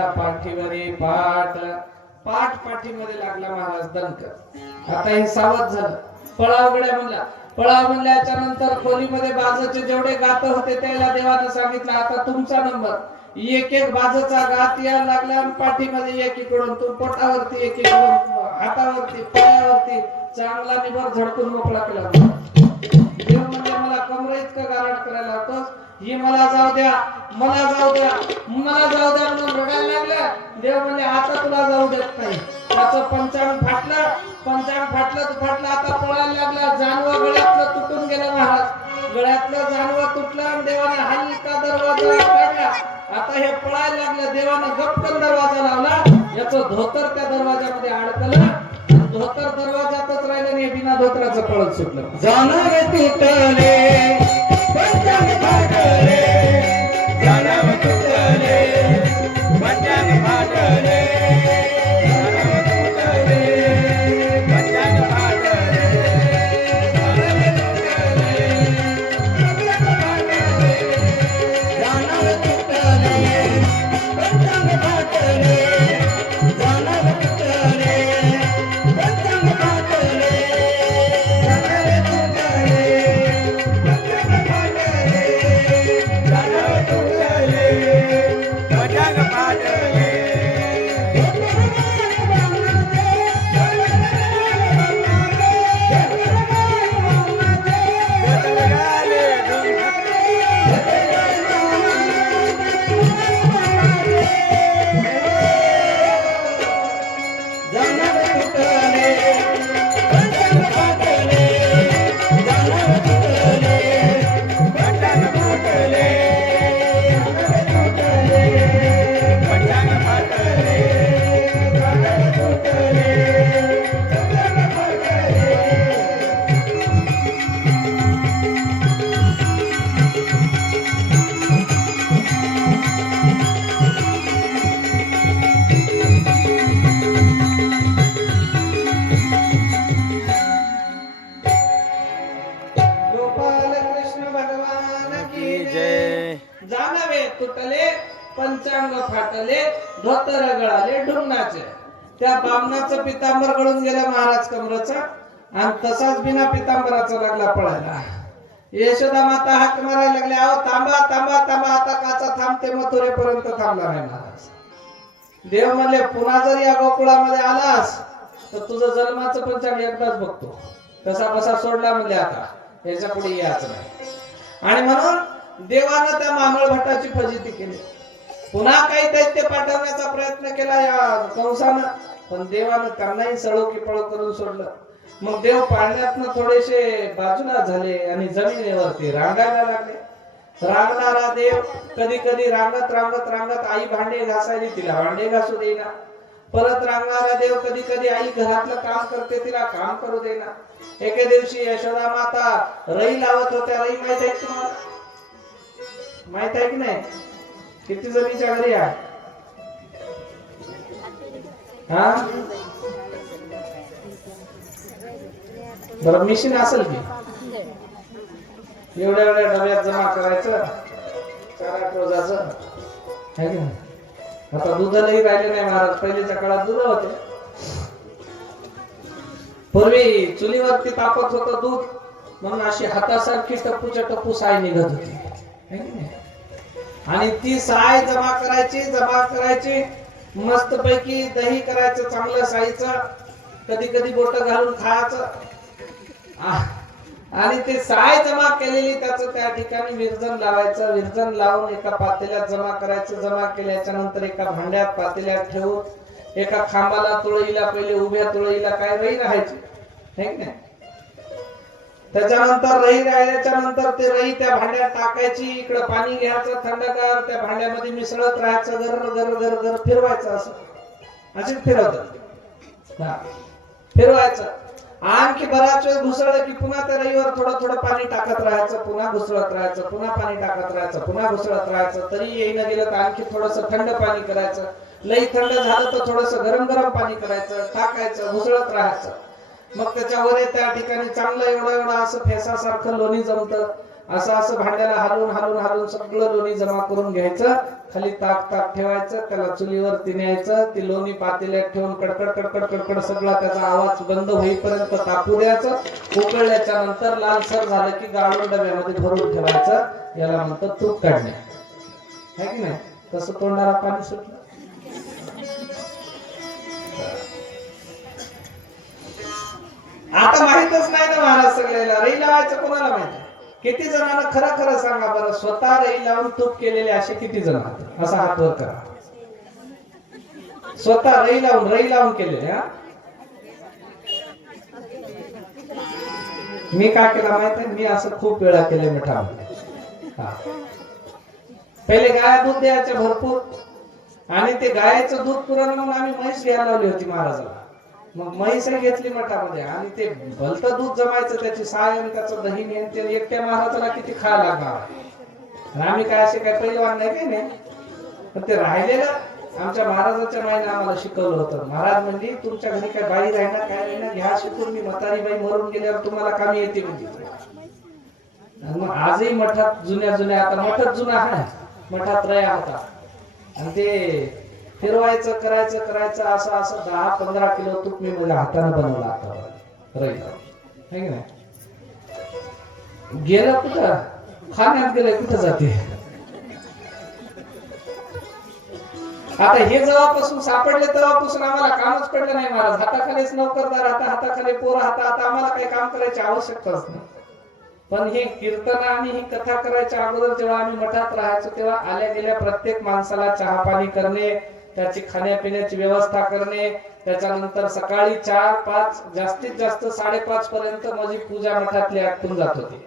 माझ्या पाठीवरी पाठ. पाठ पाठीमध्ये लागला महाराज दणक. आता हे सावध झालं. पळाव गड्या म्हणला. पळाव म्हणल्याच्या नंतर खोलीमध्ये बाजाचे जेवढे गात होते त्याला देवानं सांगितलं आता तुमचा नंबर. एक एक बाजाचा गात यायला लागला आणि पाठीमध्ये एकीकडून तू पोटावरती एकीकडून हातावरती पायावरती चांगला निभर झडकून मोकळा केला. देव म्हणजे मला कमरे इतकं गारड करायला होतं. ही मला जाऊ द्या, मला जाऊ द्या, मला जाऊ द्या म्हणून रडायला लागल्या. देव म्हणजे आता तुला जाऊ देत नाही. त्याचं पंचांग फाटलं. पंचांग फाटलं तर फाटलं. आता पळायला लागला. जानवं गळ्यातलं तुटून गेलं महाराज. गळ्यातलं जानवं तुटलं आणि देवाने हलका दरवाजा काढला. आता हे पळायला लागलं. देवानं गपकन दरवाजा लावला. याचं धोतर त्या दरवाजामध्ये अडकलं. धोतर दरवाजातच राहिलं आणि बिना धोतराचं पळत सुटलं. जानव तुटले पंचांग फाटले, जानव तुटले पंचांग फाटले, जानव तुटले पंचांग फाटले, जानव तुटले पंचांग फाटले, जानव तुटले पंचांग फाटले, जानव तुटले पंचांग फाटले, जानव तुटले पंचांग फाटले. गोपाल कृष्ण भगवान की की जय. जय. जानवे तुटले पंचांग फाटले, धोतर गळाले ढुंगणाचे. त्या बामणाचं पितांबर गळून गेलं महाराज कमरचा आणि तसाच बिना पितांबराचा लागला पळायला. यशोदा माता हाक मारायला लागले. अहो थांबा थांबा थांबा. आता काचा थांबते मथुरेपर्यंत थांबला नाही महाराज. देव म्हणले पुन्हा जर या गोकुळामध्ये आलास तर तुझं जन्माचं पंचांग एकदाच बघतो. कसा बसा सोडला म्हणजे आता याच्या पुढे यायचं नाही. आणि म्हणून देवानं त्या मामळ भटाची फजिती केली. पुन्हा काही दैत्य पाठवण्याचा प्रयत्न केला या कंसानं. पण देवानं त्यांनाही सळो की पळो करून सोडलं. मग देव पाळण्यातनं थोडेसे बाजूला झाले आणि जमिनीवरती रांगायला लागले. रांगणारा देव कधी कधी रांगत रांगत रांगत आई भांडे घासायची तिला भांडे घासू देईना. परत रांगणारा देव कधी कधी आई घरातलं काम करते तिला काम करू देईना. एके दिवशी यशोदा माता रई लावत होत्या. रई माहित आहे तुम्हाला? माहित आहे की नाही? किती जणीच्या घरी आहे? हा बरं मिशीन असेल की एवढ्या एवढ्या डब्यात जमा करायचं 4-8 रोजाचं आहे की नाही? आता दुधालाही राहिले नाही महाराज. पहिल्याच्या काळात दूध होते. पूर्वी चुलीवरती तापत होतं दूध म्हणून अशी हातासारखी टप्पूच्या टप्पू साय निघत होती है की नाही? आणि ती साय जमा करायची मस्त पैकी दही करायचं चांगलं साईचं. कधी कधी बोट घालून खायचं. आणि ते साय जमा केलेली त्याचं त्या ठिकाणी विरजन लावायचं. विरजन लावून एका पातेल्यात जमा करायचं. जमा केल्याच्या नंतर एका भांड्यात पातेल्यात ठेवून एका खांबाला तुळईला पहिले उभ्या तुळईला काय रई राहायची है की नाही? त्याच्यानंतर रई राहिल्याच्या नंतर ते रई त्या भांड्यात टाकायची. इकडे पाणी घ्यायचं थंडगार. त्या भांड्यामध्ये मिसळत राहायचं. गर गर गर गर फिरवायचं. असं अशीच फिरवत फिरवायचं. आणखी बराच वेळ घुसळलं की पुन्हा त्या रईवर थोडं थोडं पाणी टाकत राहायचं. पुन्हा घुसळत राहायचं. पुन्हा पाणी टाकत राहायचं. पुन्हा घुसळत राहायचं. तरी येईन गेलं तर आणखी थोडस थंड पाणी करायचं. लई थंड झालं तर थोडस गरम गरम पाणी करायचं. टाकायचं. घुसळत राहायचं. मग त्याच्यावर त्या ठिकाणी चांगलं एवढं एवढं असं फेसासारखं लोणी जमतं. असं असं भांड्याला हलवून हलवून हलवून सगळं लोणी जमा करून घ्यायचं, खाली ताक ताक ठेवायचं, त्याला चुलीवरती न्यायचं, ती लोणी पातेल्यात ठेवून कडकड कडकड कडकड सगळा त्याचा आवाज बंद होईपर्यंत तापू द्यायचं. उकळल्याच्या नंतर लालसर झालं की गाळून डब्यामध्ये भरून ठेवायचं. याला म्हणतात तूप काढणे, है की नाही? तसं तोंडाला पाणी सुटलं. आता माहितच नाही ना महाराज सगळ्याला. रई लावायचं कोणाला माहिती? किती जणांना खरं खरं सांगा बरं, स्वतः रई लावून तूप केलेले असे किती जण आहेत? असा हात वर करा. स्वतः रई लावून केलेले. हा, मी काय केलं माहिती? मी असं खूप वेळा केले मिठामध्ये. हा, पहिले गाय दूध द्यायचे भरपूर, आणि ते गायचं दूध पुरण म्हणून आम्ही म्हैस घ्यायला लावली होती महाराजाला. मग म्हैस घेतली मठामध्ये, आणि ते भलतं दूध जमायचं, त्याची साय आणि त्याचं दही आणि ते एकट्या महाराजाला किती खायला लागणार. आणि आम्ही काय असे काय पहिलवान नाही काही नाही, पण ते राहिलेलं आमच्या महाराजाच्या माईने आम्हाला शिकवलं होतं. महाराज म्हणजे तुमच्या घरी काय बाई राहिना काय राहिना घ्या शिकून, मी म्हातारी बाई मरून गेल्यावर तुम्हाला कामी येते म्हणजे. आणि मग आजही मठात जुन्या आता मठात जुना आहे, मठात रया होता, आणि ते फिरवायचं करायचं असं असं 10-15 किलो तूप मी माझ्या हाताने बनवला आता रईला, है की नाही? गेलं कुठं? खाण्यात गेलं कुठं जाते? आता हे जेव्हापासून सापडले तेव्हापासून आम्हाला कामच पडलं नाही महाराज. हाताखालीच नोकरदार, हाताखाली पोरं, आता आम्हाला काही काम करायची आवश्यकताच नाही. पण हे कीर्तन आणि ही कथा करायच्या अगोदर जेव्हा आम्ही मठात राहायचो, तेव्हा आल्या गेल्या प्रत्येक माणसाला चहा पाणी करणे, त्याची खाण्यापिण्याची व्यवस्था करणे, त्याच्यानंतर सकाळी 4-5 जास्तीत जास्त 5:30 पर्यंत माझी पूजा मठातली आटून जात होती.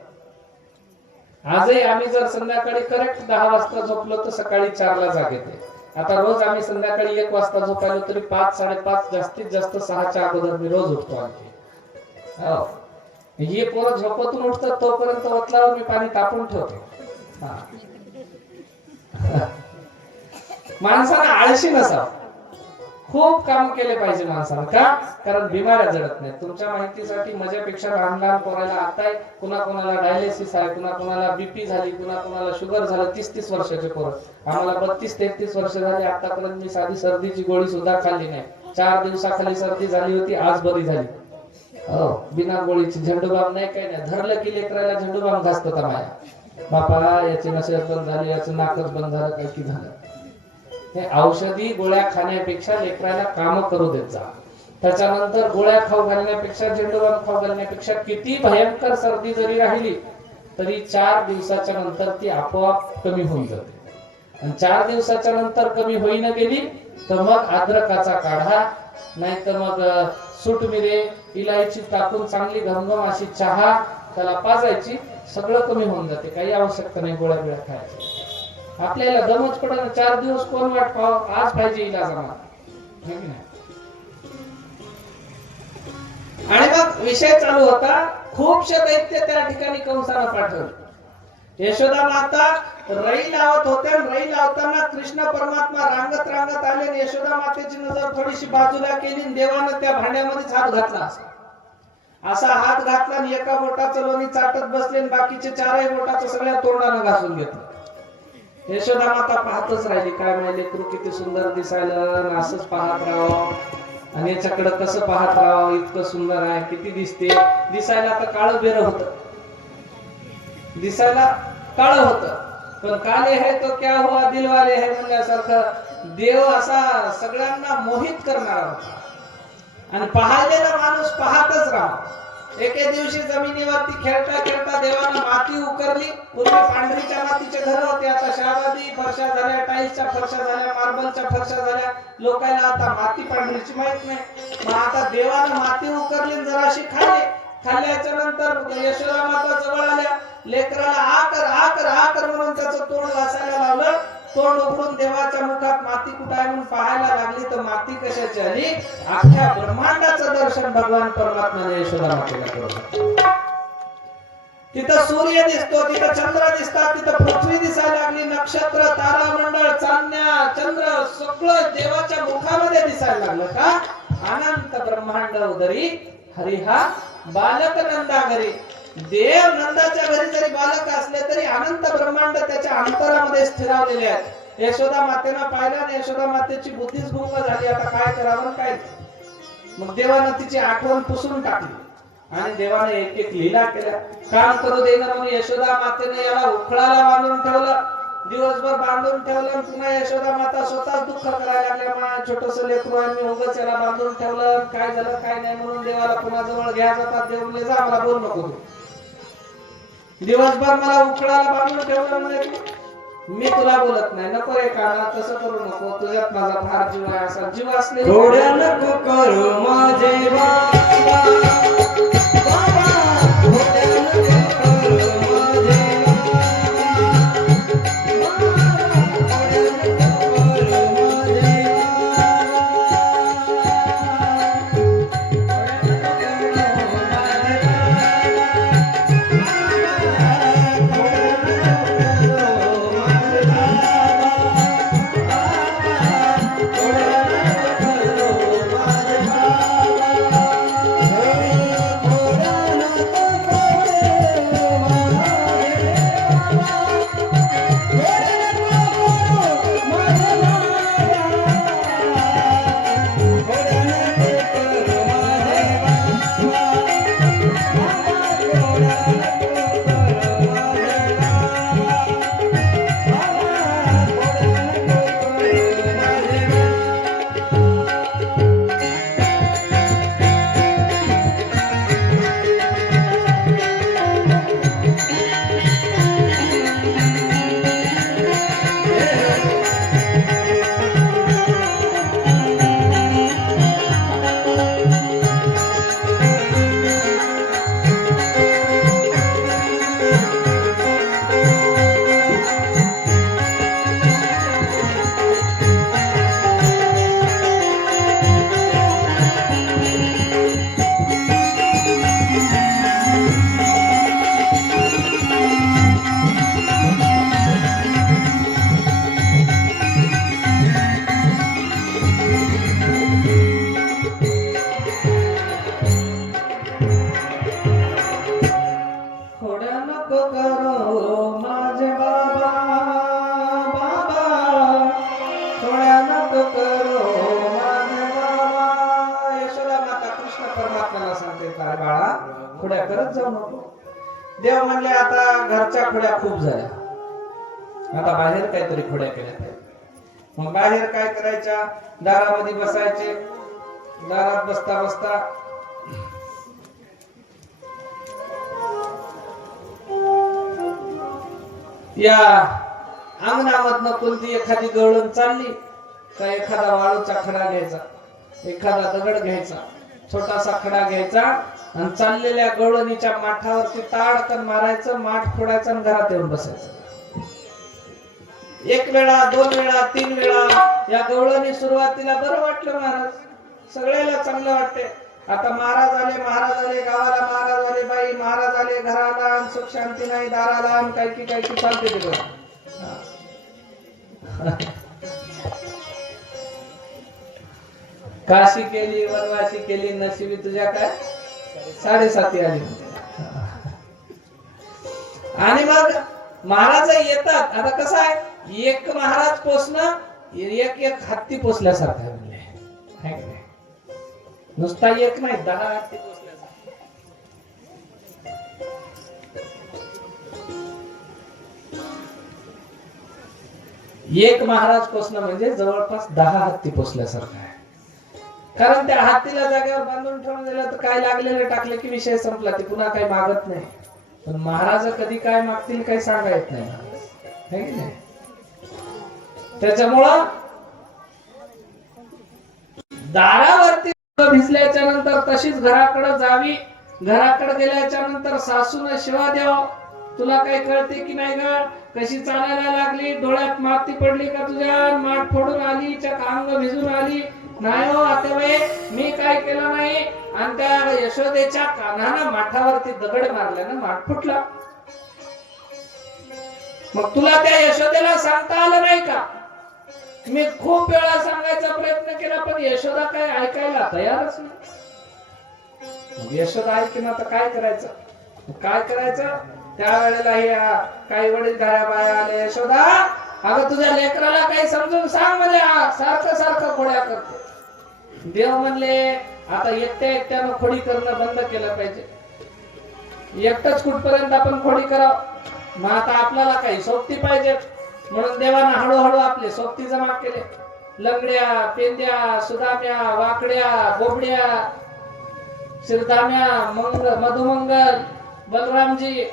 आजही आम्ही जर संध्याकाळी करेक्ट 10 वाजता झोपलो तर सकाळी 4ला जाग येते. आता रोज आम्ही संध्याकाळी 1 वाजता झोपायलो तरी 5-5:30 जास्तीत जास्त 6च्या अगोदर मी रोज उठतो. आणखी हो, हे पोरं झोपतून उठतात तोपर्यंत वतलावर मी पाणी तापून ठेवतो. माणसाला आळशी नसावं, खूप काम केले पाहिजे माणसाला. का? कारण बिमाऱ्या जडत नाही. तुमच्या माहितीसाठी माझ्यापेक्षा लहान पोरायला आता कुणाला डायलिसिस आहे, कुणाला बीपी झाली, कुणाला शुगर झालं. 30-30 वर्षाचे पोरं. आम्हाला 32-33 वर्ष झाली, आतापर्यंत मी साधी सर्दीची गोळी सुद्धा खाल्ली नाही. 4 दिवसाखाली सर्दी झाली होती, आज बरी झाली. हो, बिना गोळीची. झेंडूबाम नाही, काही नाही. धरलं की लेकराला झेंडूबाम घासतो माया. बापा याची नसेल बंद झाली, याचं नाकच बंद झालं, काय की झालं. हे औषधी गोळ्या खाण्यापेक्षा लेकराला काम करू देत जा. त्याच्यानंतर गोळ्या खाऊ घालण्यापेक्षा, झेंडूबाम खाऊ घालण्यापेक्षा, किती भयंकर सर्दी जरी राहिली तरी 4 दिवसाच्या नंतर ती आपोआप कमी होऊन जाते. आणि 4 दिवसाच्या नंतर कमी होईना गेली तर मग अद्रकाचा काढा, नाही तर मग सूट मिरे इलायची टाकून चांगली घमघम अशी चहा त्याला पाजायची, सगळं कमी होऊन जाते. काही आवश्यकता नाही गोळ्या बिळ्या खायची. आपल्याला दमच पडलं 4 दिवस कोण वाट पाहावं, आज पाहिजे इलाज आम्हाला. आणि मग विषय चालू होता. खूपशे दैत्य त्या ठिकाणी कंसाला पाठवले. यशोदा माता रई लावत होत्या. रई लावताना कृष्ण परमात्मा रांगत आले. यशोदा मातेची नजर थोडीशी बाजूला केली, देवानं त्या भांड्यामध्येच हात घातला. असा हात घातला आणि एका बोटाचं लोणी चाटत बसले, बाकीचे 4ही बोटाचं सगळ्या तोंडानं घासून घेतलं. यशोदा माता पाहतच राहिली. काय म्हणाले, लेकरू किती सुंदर दिसायला, असंच पाहत राहावं, आणि याच्याकडे कसं पाहत राहावं, इतकं सुंदर आहे, किती दिसते. दिसायला तर काळं बेर होत, दिसायला काळ होत, पण काले है तो क्या हुआ दिलवाले है म्हणल्यासारखं देव असा सगळ्यांना मोहित करणारा होता. आणि पाहिलेला माणूस पाहतच राहा. एके दिवशी जमिनीवरती खेळता देवानं माती उकरली. पूर्वी पांढरीच्या मातीचे घर होते, आता शाबादी फरशा झाल्या, टाईल्सच्या फरशा झाल्या, मार्बलच्या फरशा झाल्या. लोकांना आता माती पांढरीची माहित नाही. मग आता देवानं माती उकरली, जराशी खाल्ल्याच्या नंतर यशोदा माता जवळ आल्या. लेकराला आकर म्हणून त्याचं तोंड घासायला लावलं. तोंड उघडून देवाच्या मुखात माती कुठं आहे म्हणून पाहायला लागली तर माती कशाची आली? अख्ख्या ब्रह्मांडाचं दर्शन भगवान परमात्म्याने यशोदा मातेला केलं. तिथं सूर्य दिसतो, तिथं चंद्र दिसतात, तिथं पृथ्वी दिसायला लागली, नक्षत्र, तारामंडळ, चांदण्या, चंद्र सगळं देवाच्या मुखामध्ये दिसायला लागलं. का? अनंत ब्रह्मांड उदरी हरिहा बालक नंदा घरी. देव नंदाच्या घरी जरी बालक असले तरी अनंत ब्रह्मांड त्याच्या अंतरामध्ये स्थिरावलेले आहेत. यशोदा मातेनं पाहिलं आणि यशोदा मातेची बुद्धीच भंग झाली. आता काय करावं काय नाही. मग देवानं तिची आठवण पुसून टाकली आणि देवाने एक एक लीला केल्या. काम करू देणं म्हणून यशोदा मातेने याला उखळाला बांधून ठेवलं, दिवसभर बांधून ठेवलं आणि पुन्हा यशोदा माता स्वतःच दुःख करायला लागल्या. माझं छोटस लेकरू आहे, मी उगाच याला बांधून ठेवलं, काय झालं काय नाही म्हणून देवाला पुन्हा जवळ घ्या जातात. देव म्हणले जा मला बोल नको तू, दिवसभर मला उखळाला बांधून ठेवलं म्हणजे मी तुला बोलत नाही. नको रे काना, तसं करू नको, तुझ्यात माझा फार जीव आहे. असा जीव असले थोड्या नको करू माझे बाबा, बाबा थोड्या नको करू माझे खोड्या करत जाऊ नको. देव म्हणले आता घरच्या खोड्या खूप झाल्या, आता बाहेर काहीतरी खोड्या केल्या पाहिजे. मग बाहेर काय करायच्या, दारामध्ये बसायचे. दारात बसता बसता या अंगणामधनं कोणती एखादी गवळण चालली का एखादा वाळूचा खडा घ्यायचा, एखादा दगड घ्यायचा, छोटासा खडा घ्यायचा आणि चाललेल्या गवळणीच्या माठावरती ताडकन मारायचं, माठ फोडायचं आणि घरात येऊन बसायचं. एक वेळा, दोन वेळा, तीन वेळा या गवळणी सुरुवातीला बरं वाटलं महाराज, सगळ्याला चांगलं वाटते. आता महाराज आले गावाला, महाराज आले बाई, महाराज आले घराला, सुख शांती नाही दाराला, काय की चालते ते बरं. काशी केली, वनवासी केली, नशिबी तुझ्या काय 7.5 आली. आणि मग महाराज येतात. आता कसं आहे, एक महाराज पोचणं एक हत्ती पोचल्यासारखं आहे. नुसता एक नाही, 10 हत्ती पोचल्यासारखं. एक महाराज पोचणं म्हणजे जवळपास 10 हत्ती पोचल्यासारखं आहे. कारण त्या हत्तीला जागेवर बांधून ठेवून दिलं तर काय लागलेले टाकले की विषय संपला, ते पुन्हा काही मागत नाही. पण महाराज कधी काय मागतील काही सांगा येत नाही, है की नाही. त्याच्यामुळं दारावरती भिजल्याच्या नंतर तशीच घराकडे जावी. घराकडे गेल्याच्या नंतर सासून शिवा द्याव, तुला काही कळते की नाही ग, कशी चालायला लागली, डोळ्यात माती पडली का तुझ्या, माठ फोडून आली, अंग भिजून आली. नाही हो आतेबाई, मी काय केलं नाही. आणि त्या यशोदेच्या कानानं माठावरती दगड मारल्यानं माठ फुटला. मग तुला त्या यशोदेला सांगता आलं नाही का? मी खूप वेळा सांगायचा प्रयत्न केला पण यशोदा काय ऐकायला तयारच नाही. मग यशोदा ऐकेना तर काय करायचं. काय करायचं त्यावेळेला हे काही वडील घरा बाया आले, यशोदा अगं तुझ्या लेकराला काही समजून सांग म्हणजे सारखं सारखं खोड्या करतो. देव म्हणले आता एकट्यानं खोडी करणं बंद केलं पाहिजे. एकटंच कुठपर्यंत आपण खोडी करावं. मग आता आपल्याला काही सोबती पाहिजे म्हणून देवानं हळूहळू आपले सोबती जमा केले. लंगड्या, पेंद्या, सुदाम्या, वाकड्या, बोबड्या, शिरधाम्या, मधुमंगल, बलरामजी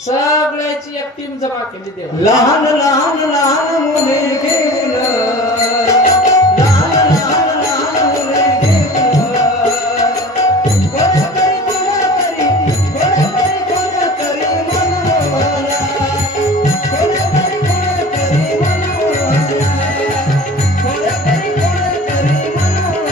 सगळ्याची एक टीम जमा केली देवा. लहान लहान लहान मुले घेऊन, लहान लहान लहान मुले घेऊन, कोणतरी कोणतरी कोणतरी कोणतरी मनमोहना, कोणतरी कोणतरी मनमोहना, कोणतरी कोणतरी मनमोहना.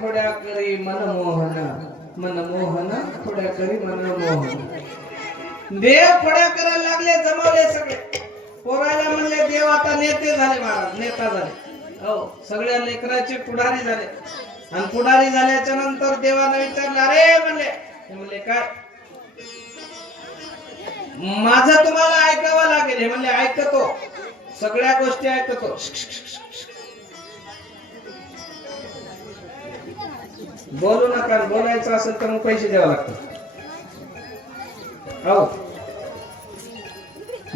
खोड्या करी मनमोहन, मनमोहन खोड्या करी मनमोहन. देव खोड्या करायला लागले, जमवले सगळे. पोरायला म्हणले देव आता नेते झाले, महाराज नेता झाले. हो सगळ्या लेकराचे पुढारी झाले. आणि पुढारी झाल्याच्या नंतर देवानं विचारलं, अरे म्हणले काय माझं तुम्हाला ऐकावं लागेल. हे म्हणले ऐकतो, सगळ्या गोष्टी ऐकतो. बोलू नका, बोलायचं असेल तर मग पैसे द्यावे लागतात. हो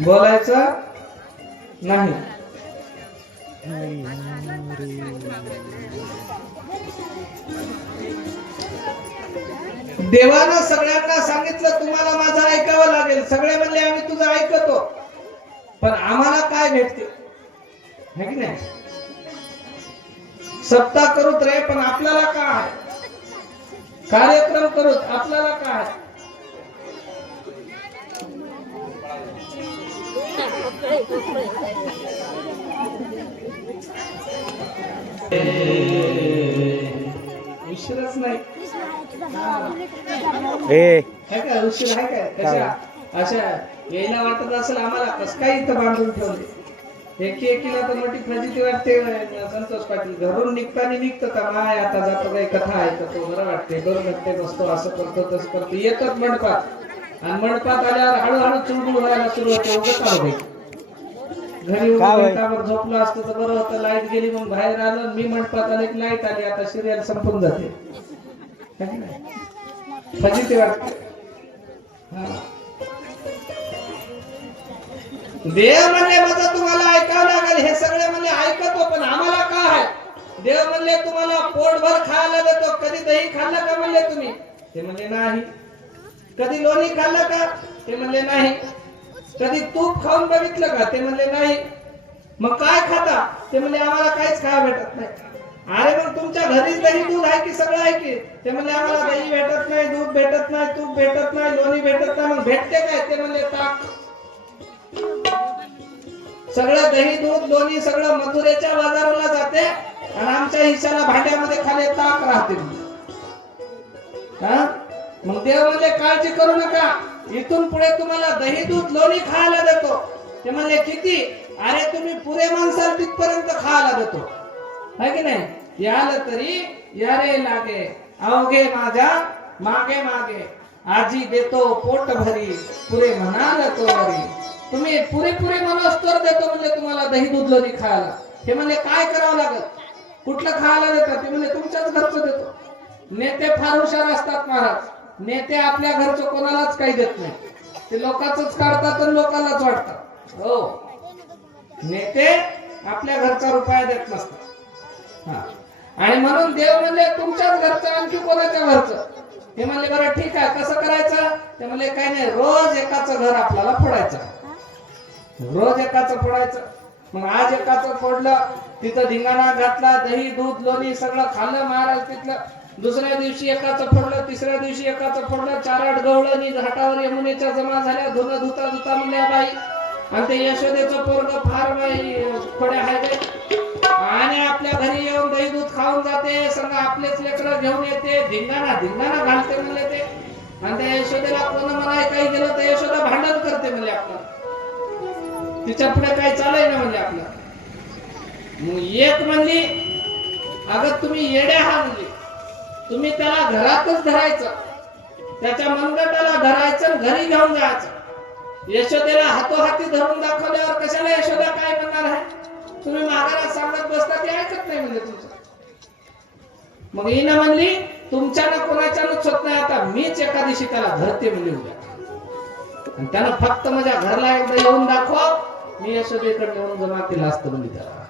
बोलायचं नाही. देवानं सगळ्यांना सांगितलं तुम्हाला माझं ऐकावं लागेल. सगळे म्हणले आम्ही तुझं ऐकतो, पण आम्हाला काय भेटते है की नाही. सप्ताह करूत रे, पण आपल्याला काय कार्यक्रम करूत, आपल्याला काय. उशीरच नाही काय उशीर आहे काय. कशा अशा यायला वाटत असेल आम्हाला कस काय इथं बांधून ठेवले. एकीला तर मोठी फजिती वाटते. संतोष पाटील घरून निघताना निघतो का माय आता जातो काही कथा ऐकतो, बरं वाटते. 2 घंटे बसतो, असं करतो तसं करतो. येतात मंडपात आणि मंडपात आल्यावर हळूहळू चुळबुळ व्हायला सुरू होते. उगत आलो घरी बेटावर झोपलं असतं तर बरं होतं. लाईट गेली मग बाहेर आलं. मी मंडपात आले की लाईट आली, आता सिरियल संपून जाते. फजिती वाटते. देव म्हणले माझं तुम्हाला ऐकावं लागेल. हे सगळे म्हणले ऐकतो, पण आम्हाला काय. देव म्हणले तुम्हाला पोटभर खायला देतो. कधी दही खाल्लं का म्हणले तुम्ही. ते म्हणले नाही. कधी लोणी खाल्लं का. ते म्हणले नाही. कधी तूप खाऊन बघितलं का. ते म्हणले नाही. मग काय खाता. ते म्हणले आम्हाला काहीच खायला भेटत नाही. अरे मग तुमच्या घरीच दही दूध आहे की सगळं आहे की. ते म्हणले आम्हाला दही भेटत नाही, दूध भेटत नाही, तूप भेटत नाही, लोणी भेटत नाही. मग भेटते काय. ते म्हणले ताक. सगळं दही दूध लोणी सगळं मथुरेच्या बाजाराला जाते आणि आमच्या हिशाला भांड्यामध्ये खाली ताक राहते. मग देव म्हणले काळजी करू नका, इथून पुढे तुम्हाला दही दूध लोणी खायला देतो. ते म्हणले किती. अरे तुम्ही पुरे माणसाला तिथपर्यंत खायला देतो है की नाही. याल तरी यारे लागे अवघे माझ्या मागे मागे आजी देतो पोट भरी पुरे म्हणाल तो वरी. तुम्ही पुरे म्हणून तर देतो म्हणजे तुम्हाला दही दूध लोणी खायला. हे म्हणले काय करावं लागेल, कुठलं खायला देतात? ते म्हणले तुमच्याच घरचं देतो. नेते फार हुशार असतात महाराज. नेते आपल्या घरचं कोणालाच काही देत नाही, ते लोकांचंच काढतात आणि लोकांनाच वाटतात. हो, नेते आपल्या घरचा रुपया देत नसतात. हा, आणि म्हणून देव म्हणले तुमच्याच घरचं, आणखी कोणाच्या घरचं? ते म्हणले बरं ठीक आहे, कसं करायचं? ते म्हणले काही नाही, रोज एकाचं घर आपल्याला फोडायचं, रोज एकाचं फोडायचं. मग आज एकाचं फोडलं, तिथं धिंगाणा घातला, दही दूध लोणी सगळं खाल्लं महाराज तिथलं. दुसऱ्या दिवशी एकाचं फोडलं, तिसऱ्या दिवशी एकाचं फोडलं. 4-8 गवळणी घाटावर यमुनेच्या जमा झाल्या. धुणं धुता धुता म्हणल्या बाई, आणि ते यशोदेचं पोरग फार बाई पडे आहे बाई, आणि आपल्या घरी येऊन दही दूध खाऊन जाते, संग आपलेच लेकरं घेऊन येते, धिंगाणा धिंगाणा घालते म्हणले ते. आणि त्या यशोदेला कोण म्हणाय काही गेलं तर यशोदा भांडण करते म्हणले आपलं, तिच्या पुढे काही चालय ना म्हणले आपलं. मग एक म्हणली अगं तुम्ही येड्या हा म्हणली, तुम्ही त्याला घरातच धरायचं, त्याच्या मनगटाला धरायचं, घरी घेऊन जायचं. यशोदेला हातोहाती धरून दाखवल्यावर कशाला यशोदा काय म्हणणार आहे? तुम्ही मागाला सांगत बसता, ते ऐकत नाही म्हणजे तुमचं. मग हिनं म्हणली तुमच्यानं कोणाच्यानंच होत नाही, आता मीच एका दिवशी त्याला धरते म्हणली उद्या, आणि त्यानं फक्त माझ्या घरला एकदा येऊन दाखव, मी यशोदेकडे येऊन जमा केला असतं म्हणजे त्याला.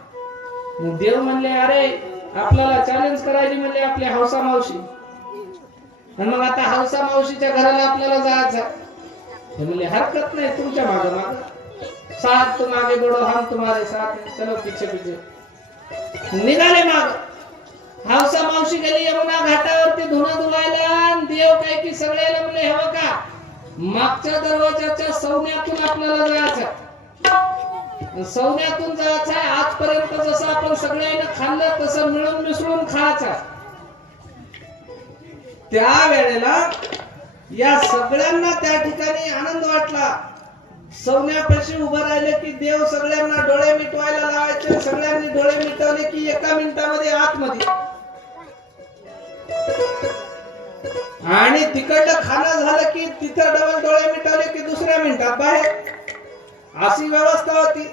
मग देव म्हणले अरे आपल्याला चॅलेंज करायची म्हणले आपली हौसा मावशी, आणि मग आता हौसा मावशीच्या घराला आपल्याला जायचं. हे म्हणले हरकत नाही, तुमच्या मागे माग, साथ तुम आगे बढ़ो हम तुम्हारे साथ, चलो पीछे पीछे. निघाले माग. हौसा मावशी गेली यमुना घाटावरती धुणं धुवायला, आणि देव काय की सगळ्याला म्हणले हवं का मागच्या दरवाजाच्या सौन्यातून आपल्याला जायचं, सौन्यातून जायचं आहे. आजपर्यंत जसं आपण सगळ्यांना खाल्लं तसं मिळून मिसळून खायचं. त्या वेळेला या सगळ्यांना त्या ठिकाणी आनंद वाटला. सौन्यापाशी उभं राहिले की देव सगळ्यांना डोळे मिटवायला लावायचे. सगळ्यांनी डोळे मिटवले की 1 मिनिटामध्ये आतमध्ये, आणि तिकडलं खाणं झालं की तिथं डबल डोळे मिटवले की दुसऱ्या मिनिटात बाहेर. अशी व्यवस्था होती.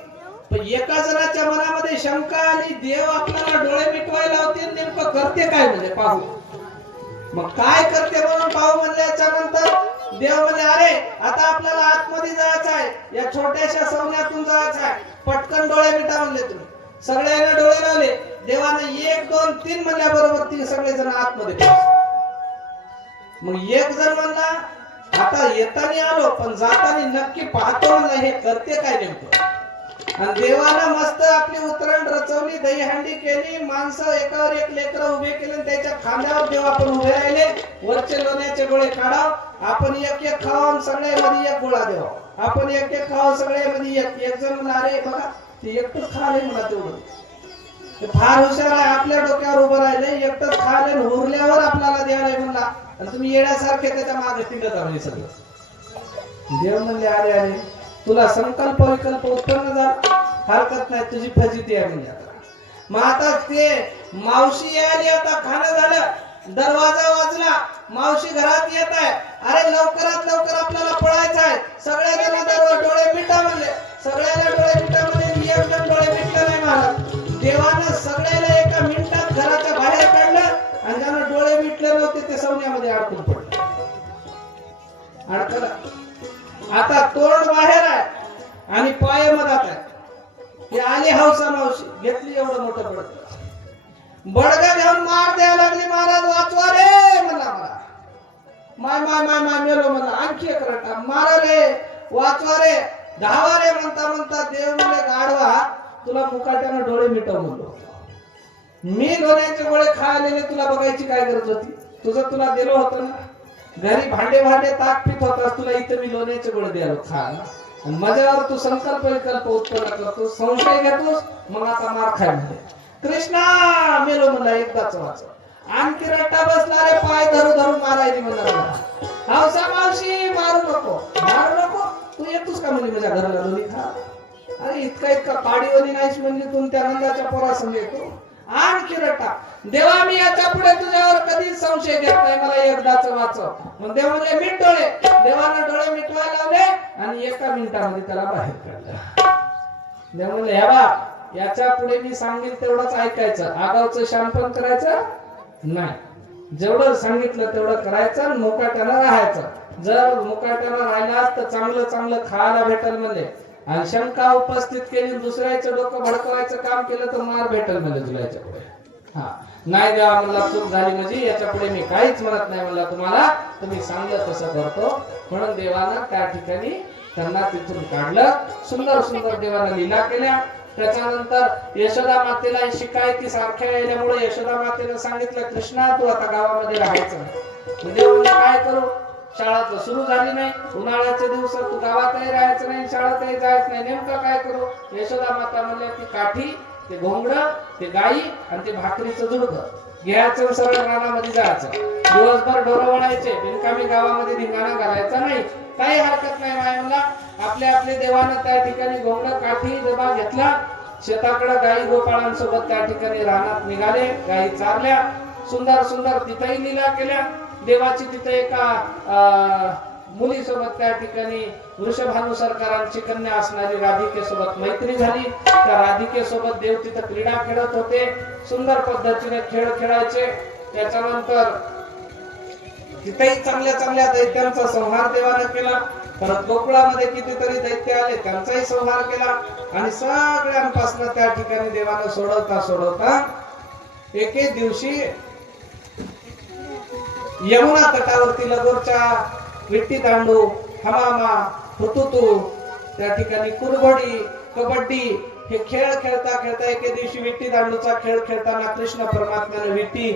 पण एका जणाच्या मनामध्ये शंका आली, देव आपल्याला डोळे मिटवायला होते, नेमकं करते काय म्हणजे पाहू. मग काय करते म्हणून पाहू म्हणल्याच्या नंतर देव म्हणजे अरे आता आपल्याला आतमध्ये जायचं आहे, या छोट्याशा सौन्यातून जायचं आहे, पटकन डोळे मिटा म्हणले. तुम्ही सगळ्यांना डोळे लावले. देवाने 1 2 3 म्हणल्याबरोबर ती सगळे जण आतमध्ये पोहोचले. मग एक जण म्हणला आता येताना आलो पण जाताना नक्की पाहतो म्हणला हे करते काय नेमकं. आणि देवानं मस्त आपली उतरण रचवली, दहीहंडी केली, माणसं एकावर एक लेकरं उभे केले, त्याच्या खांद्यावर देव आपण उभे राहिले. वरचे लोण्याचे गोळे काढाव, आपण एक एक खावा, सगळ्यामध्ये 1 गोळा देवा, आपण एक एक खावा, सगळ्यामध्ये एक जण म्हणला अरे बघा ते एकटंच खाले मला तेवढं, ते फार हुशार आहे, आपल्या डोक्यावर उभं राहिले, एकटंच खाले, उरल्यावर आपल्याला द्यायला म्हणला, आणि तुम्ही येण्यासारखे त्याच्या मागे टिकत आले सगळं. देव म्हणले अरे अरे तुला संकल्प विकल्प उत्पन्न झाला, हरकत नाही, तुझी फजिती आहे म्हणजे. मग आता ते मावशी आली, आता खाणं झालं, दरवाजा वाजला, मावशी घरात येत आहे. अरे लवकरात लवकर आपल्याला पळायचं आहे. सगळ्या जणांना डोळे मिटा म्हणले, सगळ्याला डोळे मिटा म्हणले. 1 जण डोळे मिटले नाही महाराज. देवानं सगळ्याला 1 मिनिटात घराच्या बाहेर काढलं, आणि ज्यानं डोळे मिटले नव्हते ते सौन्यामध्ये अडकून पडले. अडकला. आता तोंड बाहेर आहे आणि पाय मधात आहे. हे आली हौसा मावशी, घेतली एवढं मोठं बडगा घेऊन मार द्यायला लागली. महाराज वाचवा रे म्हणला मला, माय माय माय माय मेलो म्हणला. आणखी एक रटा मारा रे, वाचवा रे, धावा रे म्हणता म्हणता देव म्हणले गाढवा तुला मुकाट्यानं डोळे मिटव म्हणलो. मी लोण्याचे गोळे खायलेले तुला बघायची काय गरज होती? तुझं तुला दिलं होतं ना, घरी भांडे ताक पित होतास, तुला इथं मी लोण्याचे गोळे द्यायला खायला, आणि माझ्यावर तू संकल्प विकल्प उत्पन्न करतो, संशय घेतोस, मग आता मार खाय म्हणते. कृष्णा मेलो म्हणला एकदाच वाचव. आणखी रट्टा बसला रे, पाय धरू धरू मारायची म्हणला. हौसा मावशी मारू नको मारू नको, तू येतोस का म्हणजे माझ्या घराला लोणी खा? अरे इतका पाडीवणी नाहीस म्हणजे तू त्या नंदाच्या पोरासंग येतो. आणखी रट्टा. देवा मी याच्या पुढे तुझ्यावर कधीच संशय घेत नाही, मला एकदाच वाचव. मग देव म्हणले मिट डोळे. देवानं डोळे मिटवायला लावले आणि 1 मिनिटामध्ये त्याला बाहेर काढलं. देव म्हणले हे बा याच्या पुढे मी सांगेल तेवढंच ऐकायचं, आगावचं शानपण करायचं नाही. जेवढं सांगितलं तेवढं करायचं आणि मुकाट्यानं राहायचं. जर मुकाट्यानं राहिलास तर चांगलं चांगलं खायला भेटल म्हणजे, आणि शंका उपस्थित केली दुसऱ्याचं डोकं भडकवायचं काम केलं तर मार भेटल म्हणजे जुलायच्या पुढे. हा नाही देवा मला चूक झाली म्हणजे याच्या पुढे मी काहीच म्हणत नाही म्हणला तुम्हाला, तुम्ही सांगलं तसं करतो. म्हणून देवानं त्या ठिकाणी त्यांना तिथून काढलं. सुंदर सुंदर देवानं लीला केल्या. त्याच्यानंतर यशोदा मातेला शिकायती सारख्या यायल्यामुळे यशोदा मातेनं सांगितलं कृष्णा तू आता गावामध्ये राहायचं नाही. देव म्हणजे काय करू, शाळा तर सुरू झाली नाही, उन्हाळ्याचे दिवस तू गावातही राहायचं नाही, शाळेतही जायचं नाही, नेमकं काय करू. यशोदा माता म्हणल्या ती काठी, ते घोंगड, ते गाई आणि ते भाकरीचं जुडकं घ्यायचं, सरळ रानामध्ये जायचं, दिवसभर ढोरं वळायचे, बिनकामी गावामध्ये धिंगाणा घालायचा नाही. काही हरकत नाही मायमला. आपल्या आपले देवानं त्या ठिकाणी घोंगड काठी डबा घेतला, शेताकडे गाई गोपाळांसोबत त्या ठिकाणी रानात निघाले, गाई चारल्या. सुंदर सुंदर तिथेही लीला केल्या. देवाची तिथे एका मुलीसोबत त्या ठिकाणी वृषभानु सरकारांची कन्या असणारी राधिकेसोबत मैत्री झाली. त्या राधिकेसोबत देव तिथे क्रीडा खेळत होते, सुंदर पद्धतीने खेळ खेळायचे. त्याच्यानंतर तिथेही चांगल्या चांगल्या दैत्यांचा संहार देवानं केला. परत गोकुळामध्ये कितीतरी दैत्य आले, त्यांचाही संहार केला. आणि सगळ्यांपासून त्या ठिकाणी देवानं सोडवता सोडवता एके दिवशी यमुना तटावरती लगोरच्या विट्टी दांडू, हमामा, हुतुतू, त्या ठिकाणी कुरघोडी, कबड्डी हे खेळ खेळता खेळता एके दिवशी विट्टी दांडूचा खेळ खेळताना कृष्ण परमात्म्याने विट्टी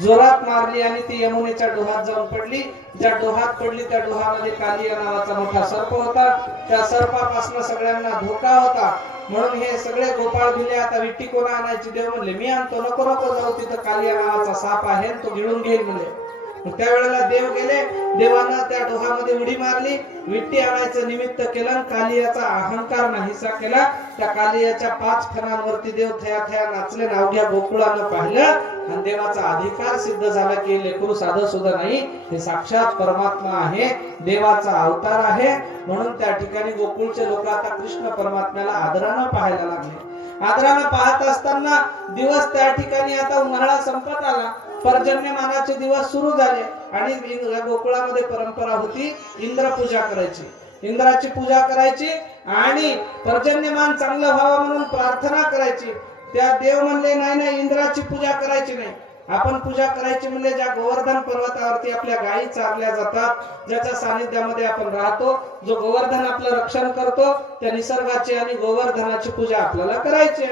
जोरात मारली आणि ती यमुनेच्या डोहात जाऊन पडली. ज्या डोहात पडली त्या डोहामध्ये कालिया नावाचा मोठा सर्प होता. त्या सर्पापासून सगळ्यांना धोका होता. म्हणून हे सगळे गोपाळ भिले, आता विट्टी कोणा आणायची. देव म्हणले मी आणतो, नको नको जाऊ, तिथं कालिया नावाचा साप आहे तो गिळून घेईल म्हणले. त्यावेळेला देव गेले. देवानं त्या डोहामध्ये उडी मारली, विट्टी आणायचं निमित्त केलं, कालियाचा अहंकार नाहीसा केला. त्या कालियाच्या 5 फणांवरती देव थया थया नाचले. अवघ्या गोकुळानं पाहिलं आणि देवाचा अधिकार सिद्ध झाला की लेकरू साधं सुद्धा नाही, हे साक्षात परमात्मा आहे, देवाचा अवतार आहे. म्हणून त्या ठिकाणी गोकुळचे लोक आता कृष्ण परमात्म्याला आदरानं पाहायला लागले. आदरानं पाहत असताना दिवस त्या ठिकाणी आता उन्हाळा संपत आला, पर्जन्यमानाचे दिवस सुरू झाले. आणि गोकुळामध्ये परंपरा होती इंद्र पूजा करायची, इंद्राची पूजा करायची आणि पर्जन्यमान चांगलं व्हावं म्हणून प्रार्थना करायची. त्या देव म्हणले नाही नाही, इंद्राची पूजा करायची नाही, आपण पूजा करायची म्हणजे ज्या गोवर्धन पर्वतावरती आपल्या गायी चारल्या जातात, ज्याच्या सानिध्यामध्ये आपण राहतो, जो गोवर्धन आपलं रक्षण करतो, त्या निसर्गाची आणि गोवर्धनाची पूजा आपल्याला करायची.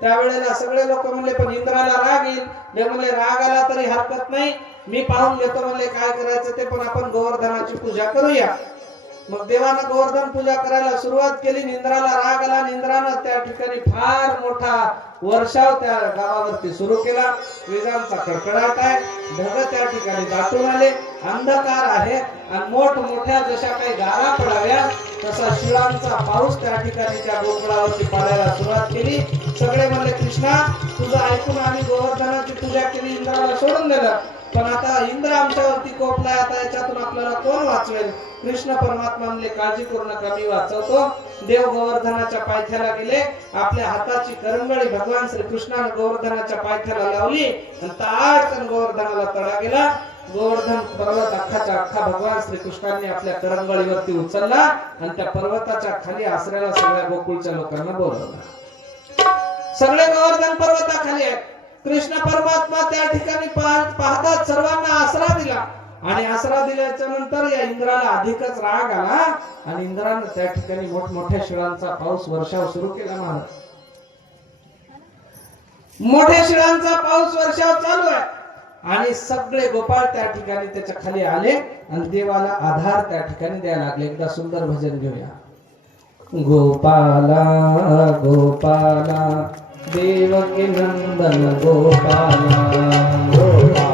त्यावेळेला सगळे लोक म्हणले पण इंद्राला राग येईल. देव म्हणले राग आला तरी हरकत नाही, मी पाहून घेतो म्हणले काय करायचं ते, पण आपण गोवर्धनाची पूजा करूया. मग देवानं गोवर्धन पूजा करायला सुरुवात केली. इंद्राला राग आला. इंद्रानं त्या ठिकाणी फार मोठा वर्षाव त्या गावावरती सुरू केला. विजांचा कडकडाट आहे, ढग त्या ठिकाणी दाटून आले, अंधकार आहे आणि मोठमोठ्या जशा काही गारा पडाव्या तसा शिळांचा पाऊस त्या ठिकाणी त्या गोकुळावरती पडायला सुरुवात केली. सगळे म्हणले कृष्णा तुझं ऐकून आम्ही गोवर्धनाची पूजा केली, इंद्राला सोडून दिलं, पण आता इंद्र आमच्यावरती कोपलाय, आता याच्यातून आपल्याला कोण वाचवेल. कृष्ण परमात्मा म्हणले काळजी करू नका, मी वाचवतो. देव गोवर्धनाच्या पायथ्याला गेले. आपल्या हाताची करंगळी भगवान श्री कृष्णाने गोवर्धनाच्या पायथ्याला लावली आणि ताडकन गोवर्धनाला तडा गेला. गोवर्धन पर्वत अख्खाच्या अख्खा भगवान श्री कृष्णाने आपल्या करंगळीवरती उचलला आणि त्या पर्वताच्या खाली आसऱ्याला सगळ्या गोकुळच्या लोकांना बोलवलं. सगळे गोवर्धन पर्वताखाली आहेत. कृष्ण परमात्मा त्या ठिकाणी पाहतात सर्वांना आसरा दिला आणि आसरा दिल्याच्या नंतर या इंद्राला अधिकच राग आला आणि इंद्रानं त्या ठिकाणी मोठमोठ्या शिळांचा पाऊस वर्षाव सुरू केला. महाराज मोठ्या शिळांचा पाऊस वर्षाव चालू आहे आणि सगळे गोपाळ त्या ठिकाणी त्याच्या खाली आले आणि देवाला आधार त्या ठिकाणी द्यायला लागले. एकदा सुंदर भजन घेऊया. गोपाला गोपाला देवकी नंदन गोपाला गोपाला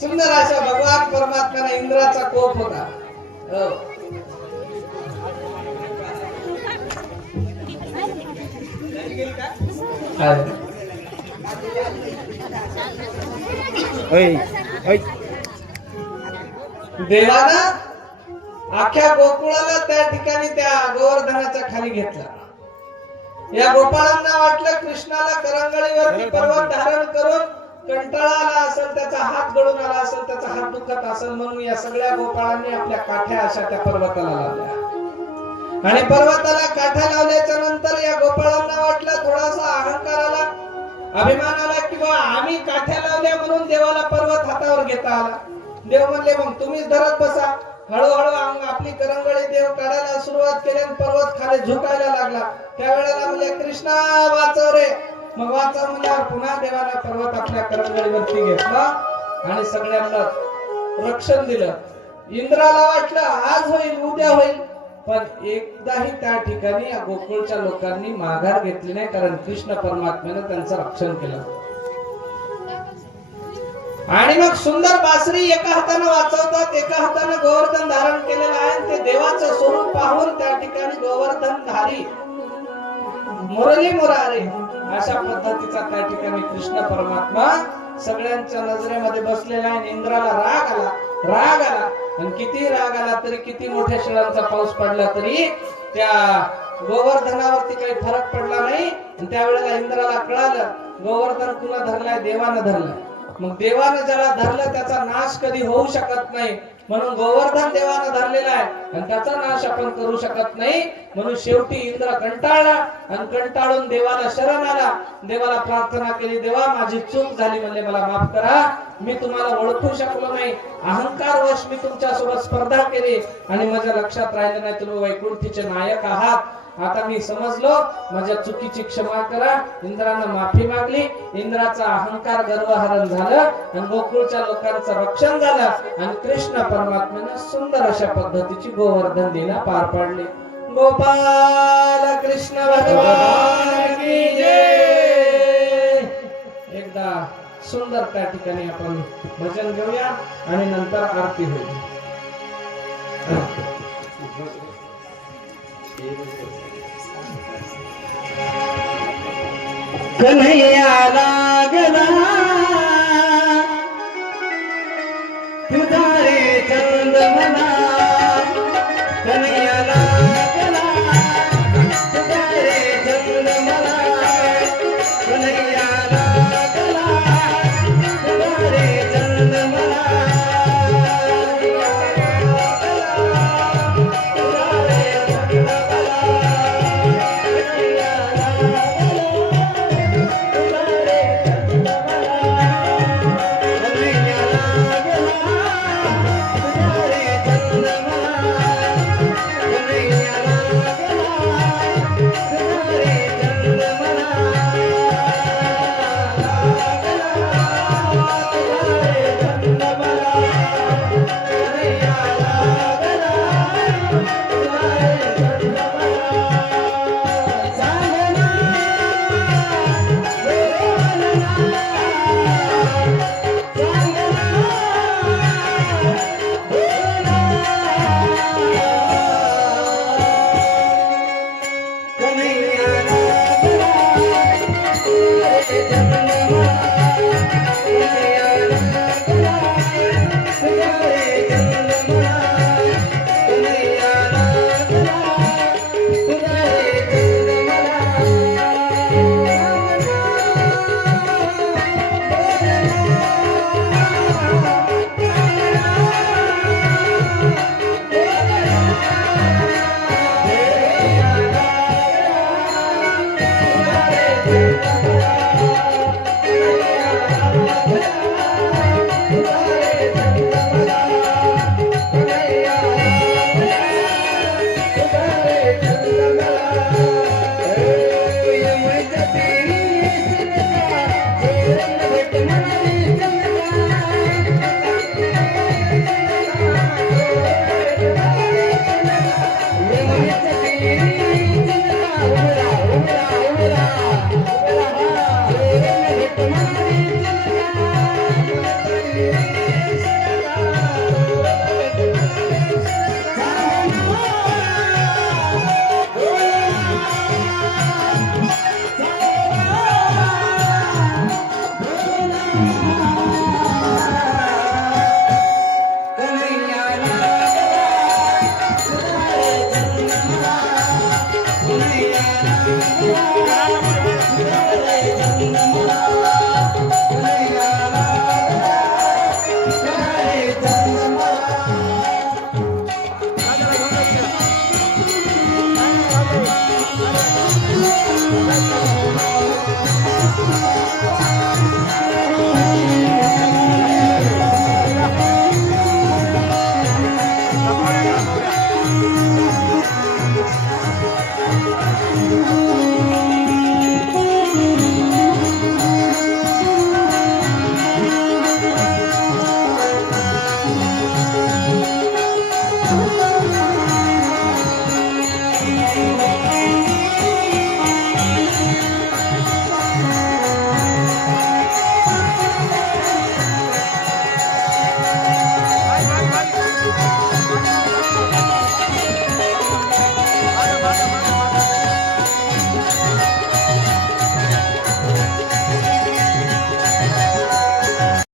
सुंदर अशा भगवान परमात्म्याला इंद्राचा कोप होता. हो. काय? ऐ ऐ देवानं अख्ख्या गोकुळाला त्या ठिकाणी त्या गोवर्धनाच्या खाली घेतला. या गोपाळांना वाटलं कृष्णाला करंगळीवरती पर्वत धारण करून कंटाळा आला असेल, त्याचा हात गळून आला असेल, त्याचा हात दुखत असेल, म्हणून या सगळ्या गोपाळांनी आपल्या काठ्या अशा त्या पर्वताला लावल्या. आणि पर्वताला काठ्या लावल्याच्या नंतर या गोपाळांना वाटलं थोडासा अहंकार आला, अभिमान आला, किंवा आम्ही काठ्या लावल्या म्हणून देवाला पर्वत हातावर घेता आला. देव म्हणले मग तुम्हीच धरत बसा. हळूहळू आपली करंगळी देव काढायला सुरुवात केली आणि पर्वत खाली झुकायला लागला. त्यावेळेला म्हणजे कृष्णा वाचव रे. मग वाचव म्हणल्यावर पुन्हा देवाला पर्वत आपल्या करंगळीवरती घेतला आणि सगळ्यांना रक्षण दिलं. इंद्राला वाटलं आज होईल उद्या होईल, पण एकदाही त्या ठिकाणी गोकुळच्या लोकांनी माघार घेतली नाही, कारण कृष्ण परमात्म्याने त्यांचं रक्षण केलं. आणि मग सुंदर बासरी एका हाताने वाजवतात, एका हाताने गोवर्धन धारण केलेलं आहे. ते देवाचं स्वरूप पाहून त्या ठिकाणी गोवर्धन धारी मुरली मुरारी अशा पद्धतीचा त्या ठिकाणी कृष्ण परमात्मा सगळ्यांच्या नजरेमध्ये बसलेला आहे. इंद्राला राग आला आणि किती राग आला तरी, किती मोठ्या शिळांचा पाऊस पडला तरी त्या गोवर्धनावरती काही फरक पडला नाही. त्यावेळेला इंद्राला कळालं गोवर्धन कुणा धरलाय, देवानं धरलाय. मग देवानं ज्याला धरलं त्याचा नाश कधी होऊ शकत नाही, म्हणून गोवर्धन देवानं धरलेला आहे आणि त्याचा नाश आपण करू शकत नाही. म्हणून शेवटी इंद्र कंटाळला आणि कंटाळून देवाला शरण आला. देवाला प्रार्थना केली, देवा माझी चूक झाली, म्हणले मला माफ करा, मी तुम्हाला ओळखू शकलो नाही, अहंकार वश मी तुमच्या सोबत स्पर्धा केली आणि माझ्या लक्षात राहिलं नाही तुम्ही वैकुंठीचे नायक आहात. आता मी समजलो, माझ्या चुकीची क्षमा करा. इंद्रानं माफी मागली. इंद्राचा अहंकार गर्वहरण झालं आणि गोकुळच्या लोकांचं रक्षण झालं आणि कृष्ण परमात्म्याने सुंदर अशा पद्धतीची गोवर्धन लीला पार पाडली. गोपाल कृष्ण भगवान की जय. एकदा सुंदर त्या ठिकाणी आपण भजन घेऊया आणि नंतर आरती होईल. कन्हैया लागला तुझा रे चंद्रमला, कन्हैया लागला तुझा रे चंद्रमला, कन्हैया लागला तुझा रे चंद्रमला, लागला